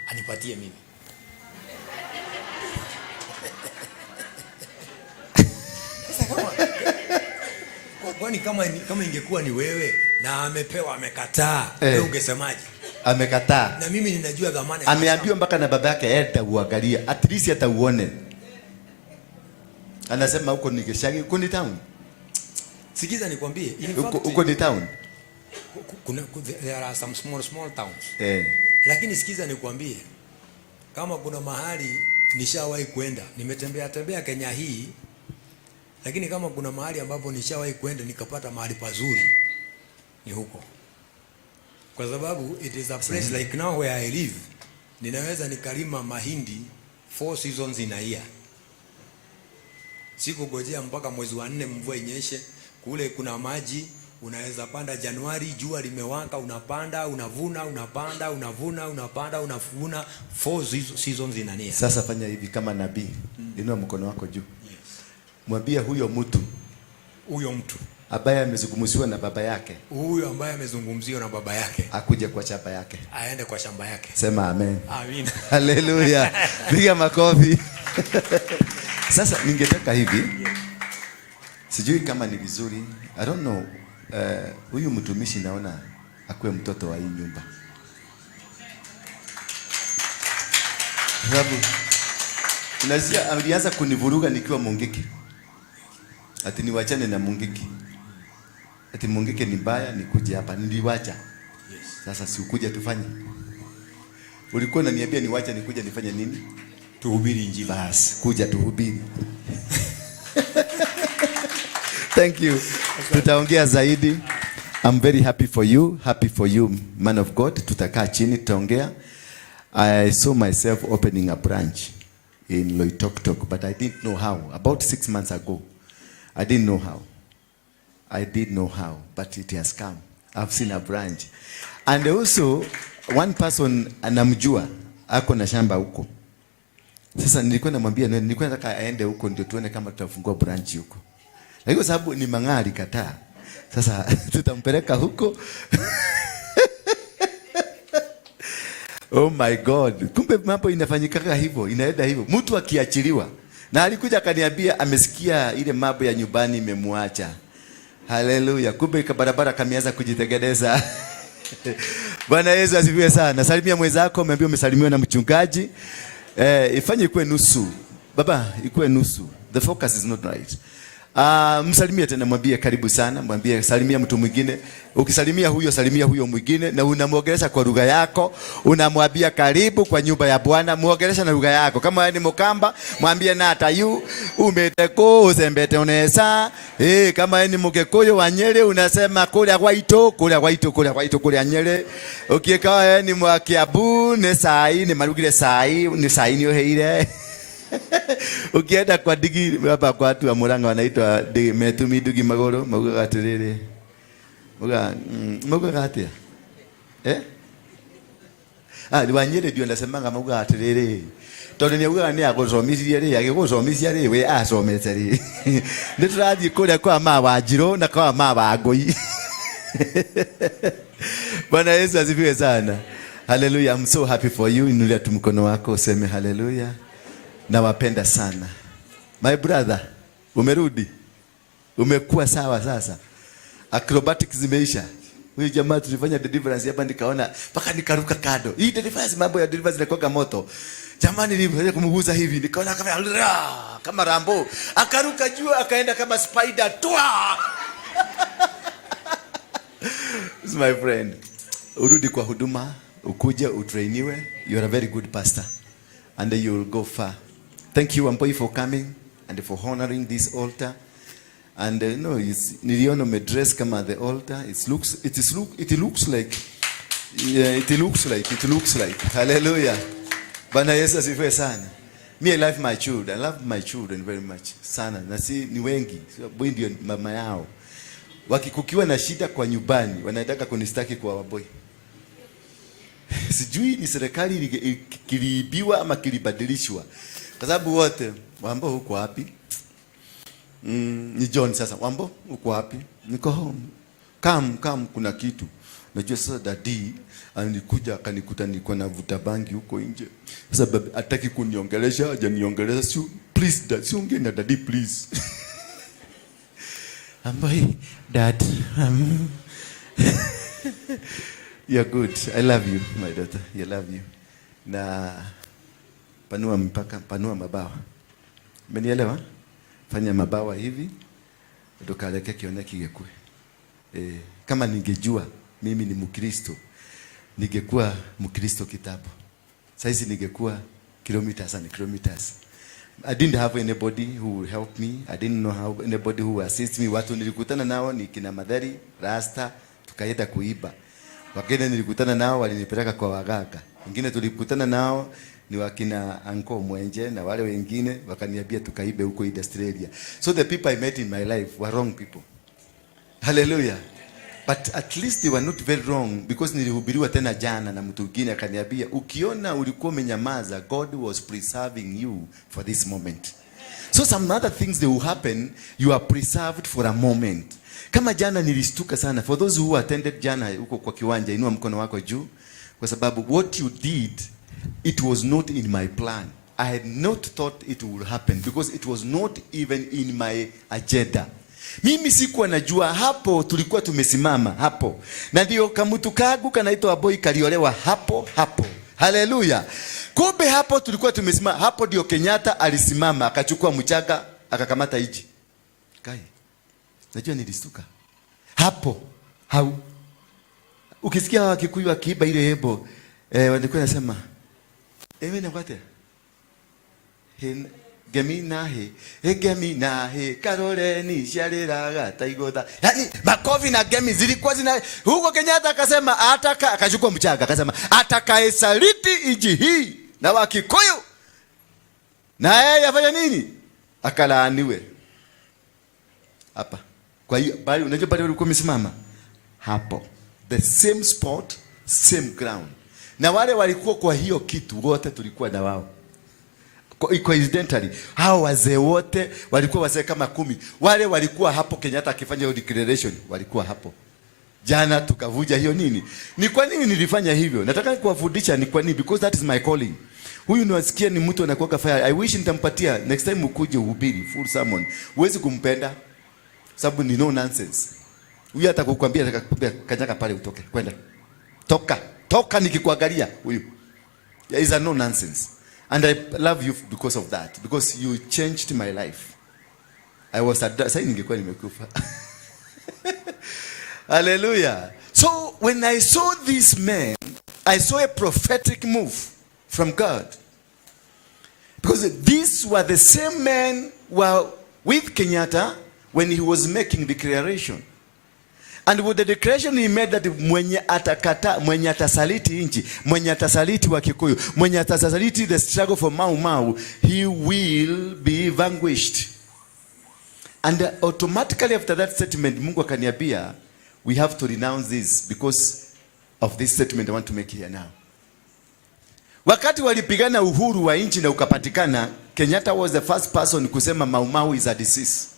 Anipatie mimi. Kwani kama ingekuwa ni wewe na amepewa amekataa, wewe ungesemaje? Amekataa. Na mimi ninajua dhamana. Ameambiwa mpaka na baba yake enda uangalia, at least hata uone. Anasema huko ni Geshagi, huko ni town. Sikiza nikwambie, huko ni town. There are some small towns. Lakini sikiza nikwambie, kama kuna mahali nishawahi kwenda, nimetembea Kenya hii, lakini kama kuna mahali ambapo nishawahi kwenda nikapata mahali pazuri, ni huko. Kwa sababu it is a place like now where I live, ninaweza nikalima mahindi 4 seasons in a year. Sikungojea mpaka mwezi wa 4 mvua inyeshe. Kule kuna maji, unaweza panda Januari, jua limewaka, unapanda, unavuna, unapanda, unavuna, unapanda, unavuna 4 seasons in a year. Sasa fanya hivi kama nabii. Inua mkono wako juu. Mwambie huyo mtu ambaye amezungumziwa na baba yake. Huyo ambaye amezungumziwa na baba yake. Akuje kwa shamba yake. Aende kwa shamba yake. Sema amen. Amen. Hallelujah. Piga makofi. Sasa ningetaka hivi. Sijui kama ni vizuri. I don't know. Huyu mtumishi naona akuwe mtoto wa hii nyumba. Sababu unasikia alianza kunivuruga nikiwa Mungiki. Ati niwachane na Mungiki. Ati Mungiki ni mbaya, nikuje hapa. Niliwacha. Sasa si ukuja tufanye. Ulikuwa unaniambia niwacha nikuja nifanye nini? Tuhubiri injili. Basi, kuja tuhubiri. Thank you. Tutaongea zaidi. I'm very happy for you, man of God. Tutakaa chini tutaongea. I saw myself opening a branch in Loitoktok, but I didn't know how. About 6 months ago, I didn't know how, but it has come. I've seen a branch. And also, one person anamjua, ako na shamba huko. Sasa nilikuwa namwambia, nilikuwa nataka aende huko ndio tuone kama tutafungua branch huko. Lakini kwa sababu ni mang'ari kataa. Sasa tutampeleka huko. Oh my God. Kumbe mambo inafanyika hivyo, inaenda hivyo. Mtu akiachiliwa. Na alikuja akaniambia amesikia ile mambo ya nyumbani imemwacha. Hallelujah. Kumbe barabara kameanza kujitengeneza. Bwana Yesu asifiwe sana. Salimia mwenzako, mwambie umesalimiwa na mchungaji. Ifanye ikuwe nusu. Baba, ikuwe nusu. The focus is not right. Msalimie tena, mwambie karibu sana, mwambie salimia mtu mwingine. Ukisalimia huyo, salimia huyo mwingine, na unamwongelesha kwa lugha yako, unamwambia karibu kwa nyumba ya Bwana, muongelesha na lugha yako. Kama wewe ni Mkamba, mwambie na tayu umeteko usembete unesa. Kama wewe ni Mkikuyu wa Nyeri, unasema kule kwaito, kule kwaito, kule kwaito, kule Nyeri. Ukiwa wewe ni Mwakiabu, ni sai, ni marugire sai, ni sai ni oheire. Ukienda kwa digi hapa kwa watu wa Murang'a wanaitwa metumi dugi magoro, maguga atiriri. Maguga atia. Ni Wanyeri ndio ndasemanga maguga atiriri. Tondu ni uga ni agusomithia ri, agigusomithia ri we asomete ri. Ni turathi kuria kwa ma Wanjiro na kwa ma Wangui. Bwana Yesu asifiwe sana. Hallelujah. I'm so happy for you. Inulia tu mkono wako useme hallelujah. Nawapenda sana. My brother, umerudi. Umekuwa sawa sasa. Acrobatics zimeisha. Huyu jamaa tulifanya deliverance hapa nikaona mpaka nikaruka kado. Hii deliverance, mambo ya deliverance inakuwa moto. Jamani nilipoanza kumguza hivi nikaona kama Rambo. Akaruka juu akaenda kama spider. Twa! This is my friend. Urudi kwa huduma, ukuje utrainiwe. You are a very good pastor. And you will go far. Thank you, Ampoi, for coming and for honoring this altar. And niliona umedress kama the altar. It looks like. Hallelujah. Bwana Yesu asifiwe sana. Me, I love my children. I love my children very much. Sana. Na si ni wengi. Boy ndio mama yao. Wakikukiwa na shida kwa nyumbani, wanataka kunistaki kwa waboi. Sijui ni serikali kiliibiwa ama kilibadilishwa. Kwa sababu wote, Wambo huko wapi? Ni John sasa. Wambo huko wapi? Niko home. Come kuna kitu. Najua sasa daddy alikuja akanikuta niko na vuta bangi huko nje. Sasa baby hataki kuniongelesha, hajaniongelesha. Please dad, siongee na daddy please. Ambai dad. You're good. I love you, my daughter. I love you. Na panua mpaka, panua mabawa. Umenielewa? Fanya mabawa hivi, utokaleke kione kigekue. Kama ningejua mimi ni Mkristo, ningekuwa Mkristo kitabu. Sasa ningekuwa kilometers and kilometers. I didn't have anybody who would help me. I didn't know how anybody who would assist me. Watu nilikutana nao ni kina Madhari, Rasta, tukaenda kuiba. Wengine nilikutana nao walinipeleka kwa waganga. Wengine tulikutana nao ni wakina Anko Mwenje na wale wengine wakaniambia tukaibe huko Australia. So the people I met in my life were wrong people. Hallelujah. But at least they were not very wrong, because nilihubiriwa tena jana na mtu mwingine akaniambia ukiona ulikuwa umenyamaza, God was preserving you for this moment. So some other things they will happen, you are preserved for a moment. Kama jana nilistuka sana. For those who attended jana huko kwa kiwanja, inua mkono wako juu, kwa sababu what you did, it was not in my plan. I had not thought it would happen, because it was not even in my agenda. Mimi sikuwa najua hapo tulikuwa tumesimama hapo. Na ndio kamutu kagu kanaitwa boy kaliolewa hapo. Hallelujah. Kumbe hapo tulikuwa tumesimama. Hapo ndio Kenyatta alisimama akachukua mchanga akakamata hiji. Kai. Najua nilistuka. Hapo. Ukisikia Wakikuyu wakiiba ile hebo, walikuwa nasema ewe na kwate. Gemi nahe karore ni shariraga taigoda. Yani makofi na gemi zilikuwa zina huko. Kenyatta akasema akachukua mchanga akasema atakayesaliti inji hii na Wakikuyu na yeye afanya nini? Akalaaniwe. Hapa. Kwa hiyo bali unajua bali walikuwa wamesimama hapo. The same spot, same ground. Na wale walikuwa kwa hiyo kitu wote tulikuwa na wao. Coincidentally, hao wazee wote walikuwa wazee kama 10. Wale walikuwa hapo Kenyatta akifanya hiyo declaration, walikuwa hapo. Jana tukavuja hiyo nini? Ni kwa nini nilifanya hivyo? Nataka kuwafundisha ni kwa nini, because that is my calling. Huyu niwasikia ni mtu anakuwa fire. I wish nitampatia next time ukuje uhubiri full sermon. Uwezi kumpenda sababu ni no nonsense. Huyu atakukwambia kanyaga pale utoke. Kwenda. Toka nikikuangalia huyu. There is a no nonsense. And I love you because of that. Because you changed my life. I was sasa ningekuwa nimekufa. Hallelujah. So when I saw this man, I saw a prophetic move from God. Because these were the same men were with Kenyatta when he was making declaration. And with the declaration he made that mwenye atakata, mwenye atasaliti inchi, mwenye atasaliti wa Kikuyu, mwenye atasaliti the struggle for Mau Mau, he will be vanquished. And automatically after that statement, Mungu akaniambia, we have to renounce this because of this statement I want to make here now. Wakati walipigana uhuru wa inchi na ukapatikana, Kenyatta was the first person kusema Mau Mau is a disease.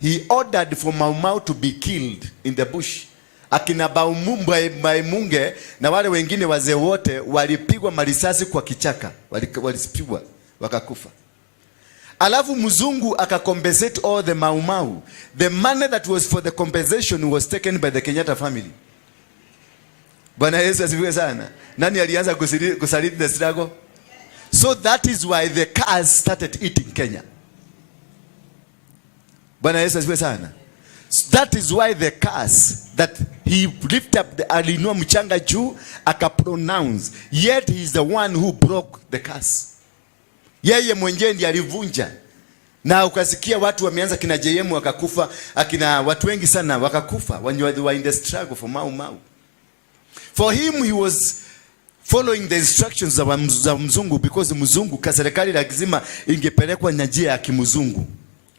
He ordered for Mau Mau to be killed in the bush. Akina Baimunge na wale wengine wazee wote walipigwa marisasi kwa kichaka. Walipigwa wakakufa. Alafu mzungu akacompensate all the Mau Mau. The money that was for the compensation was taken by the Kenyatta family. Bwana Yesu asifiwe sana. Nani alianza kusaliti the struggle? So that is why the cars started eating Kenya. Bwana Yesu asifiwe sana. That is why the curse that he lifted up the alinua mchanga juu akapronounce, yet he is the one who broke the curse. Yeye mwenyewe ndiye alivunja. Na ukasikia watu wameanza kina JM wakakufa, akina watu wengi sana wakakufa when you were in the struggle for Mau Mau. For him he was following the instructions za mzungu because mzungu kaserikali lazima ingepelekwa njia ya kimzungu.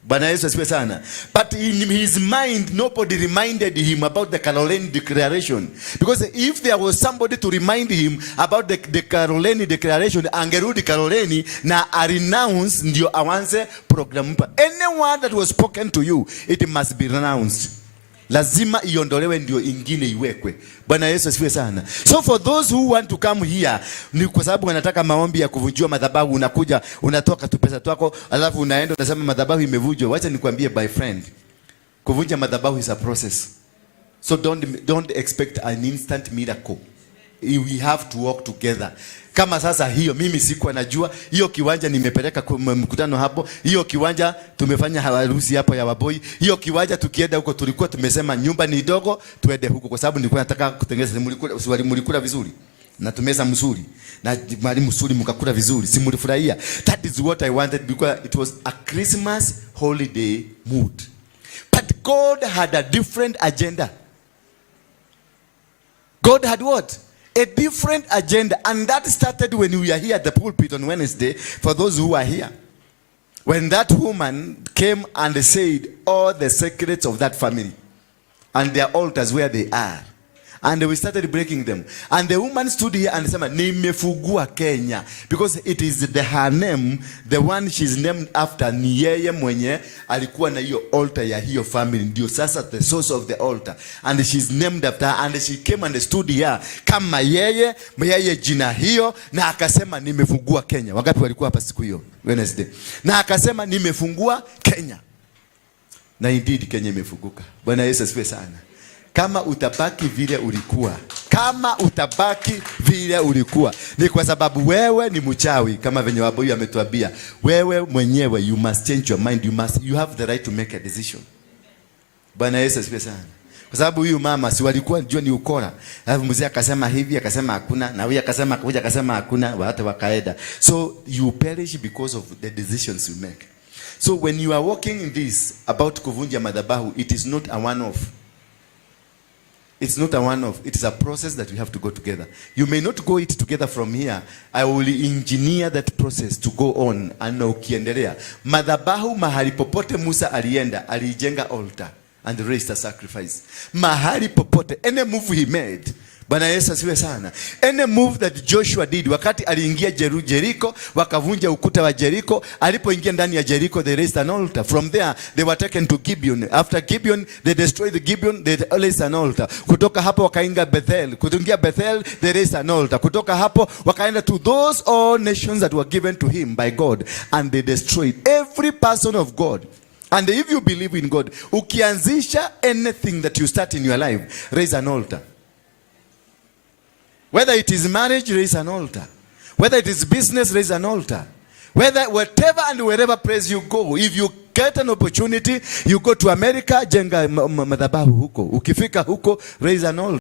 Bwana Yesu asifiwe sana. But in his mind, nobody reminded him about the Caroline Declaration. Because if there was somebody to remind him about the Caroline Declaration, angerudi Caroline na renounce ndio awanze program. Any word that was spoken to you, it must be renounced. Lazima iondolewe ndio ingine iwekwe. Bwana Yesu asifiwe sana. So for those who want to come here, ni kwa sababu wanataka maombi ya kuvunjiwa madhabahu, unakuja unatoka tu pesa twako, alafu unaenda unasema madhabahu imevunjwa. Wacha nikwambie by friend, kuvunja madhabahu is a process. So don't expect an instant miracle. We have to walk together. Kama sasa hiyo mimi sikuwa najua hiyo kiwanja nimepeleka mkutano hapo, hiyo kiwanja tumefanya harusi hapo ya waboi, hiyo kiwanja tukienda huko tulikuwa tumesema nyumba ni dogo tuende huko kwa sababu nilikuwa nataka kutengeneza, mlikula vizuri na tumeza mzuri na mali mzuri mkakula vizuri, si mlifurahia? That is what I wanted because it was a Christmas holiday mood. But God had a different agenda. God had what? A different agenda, and that started when we are here at the pulpit on Wednesday. For those who are here, when that woman came and said all the secrets of that family and their altars where they are, and we started breaking them, and the woman stood here and said, "Nimefungua Kenya," because it is her name, the one she's named after. Ni yeye mwenye alikuwa na hiyo altar ya hiyo family, ndio sasa the source of the altar, and she's named after her, and she came and stood here kama yeye jina hiyo, na akasema nimefungua Kenya. Wakati walikuwa hapa siku hiyo Wednesday, na akasema nimefungua Kenya, na indeed Kenya imefunguka. Bwana Yesu asifiwe sana. Kama utabaki vile ulikuwa, ni kwa sababu wewe ni mchawi, kama venye Wabuyu ametuambia. Wewe mwenyewe you must change your mind, you have the right to make a decision. Bwana Yesu asifiwe sana. Kwa sababu huyu mama si walikuwa njoo ni ukora. Alafu mzee akasema hivi, akasema hakuna, na huyu akasema kuja, akasema hakuna, watu wakaenda. So you perish because of the decisions you make. So when you are walking in this about kuvunja madhabahu, it is not a one-off. It's not a one-off. It is a process that we have to go together. You may not go it together from here. I will engineer that process to go on. And ukiendelea. Madhabahu mahali popote Musa alienda, alijenga altar and raised a sacrifice. Mahali popote. Any move he made. Bwana Yesu asifiwe sana. Any move that Joshua did, wakati aliingia Jericho, wakavunja ukuta wa Jericho, alipoingia ndani ya Jericho, they raised an altar. From there, they were taken to Gibeon. After Gibeon, they destroyed the Gibeon, they raised an altar. Kutoka hapo wakaingia Bethel. Kutoka Bethel, they raised an altar. Kutoka hapo wakaenda to those all nations that were given to him by God, and they destroyed every person of God. And if you believe in God, ukianzisha anything that you start in your life, raise an altar. Whether it is marriage, raise an altar. Whether it is business, raise an altar. Whatever and wherever place you go, if you get an opportunity, you go to America, jenga madhabahu huko. Ukifika huko, raise an altar.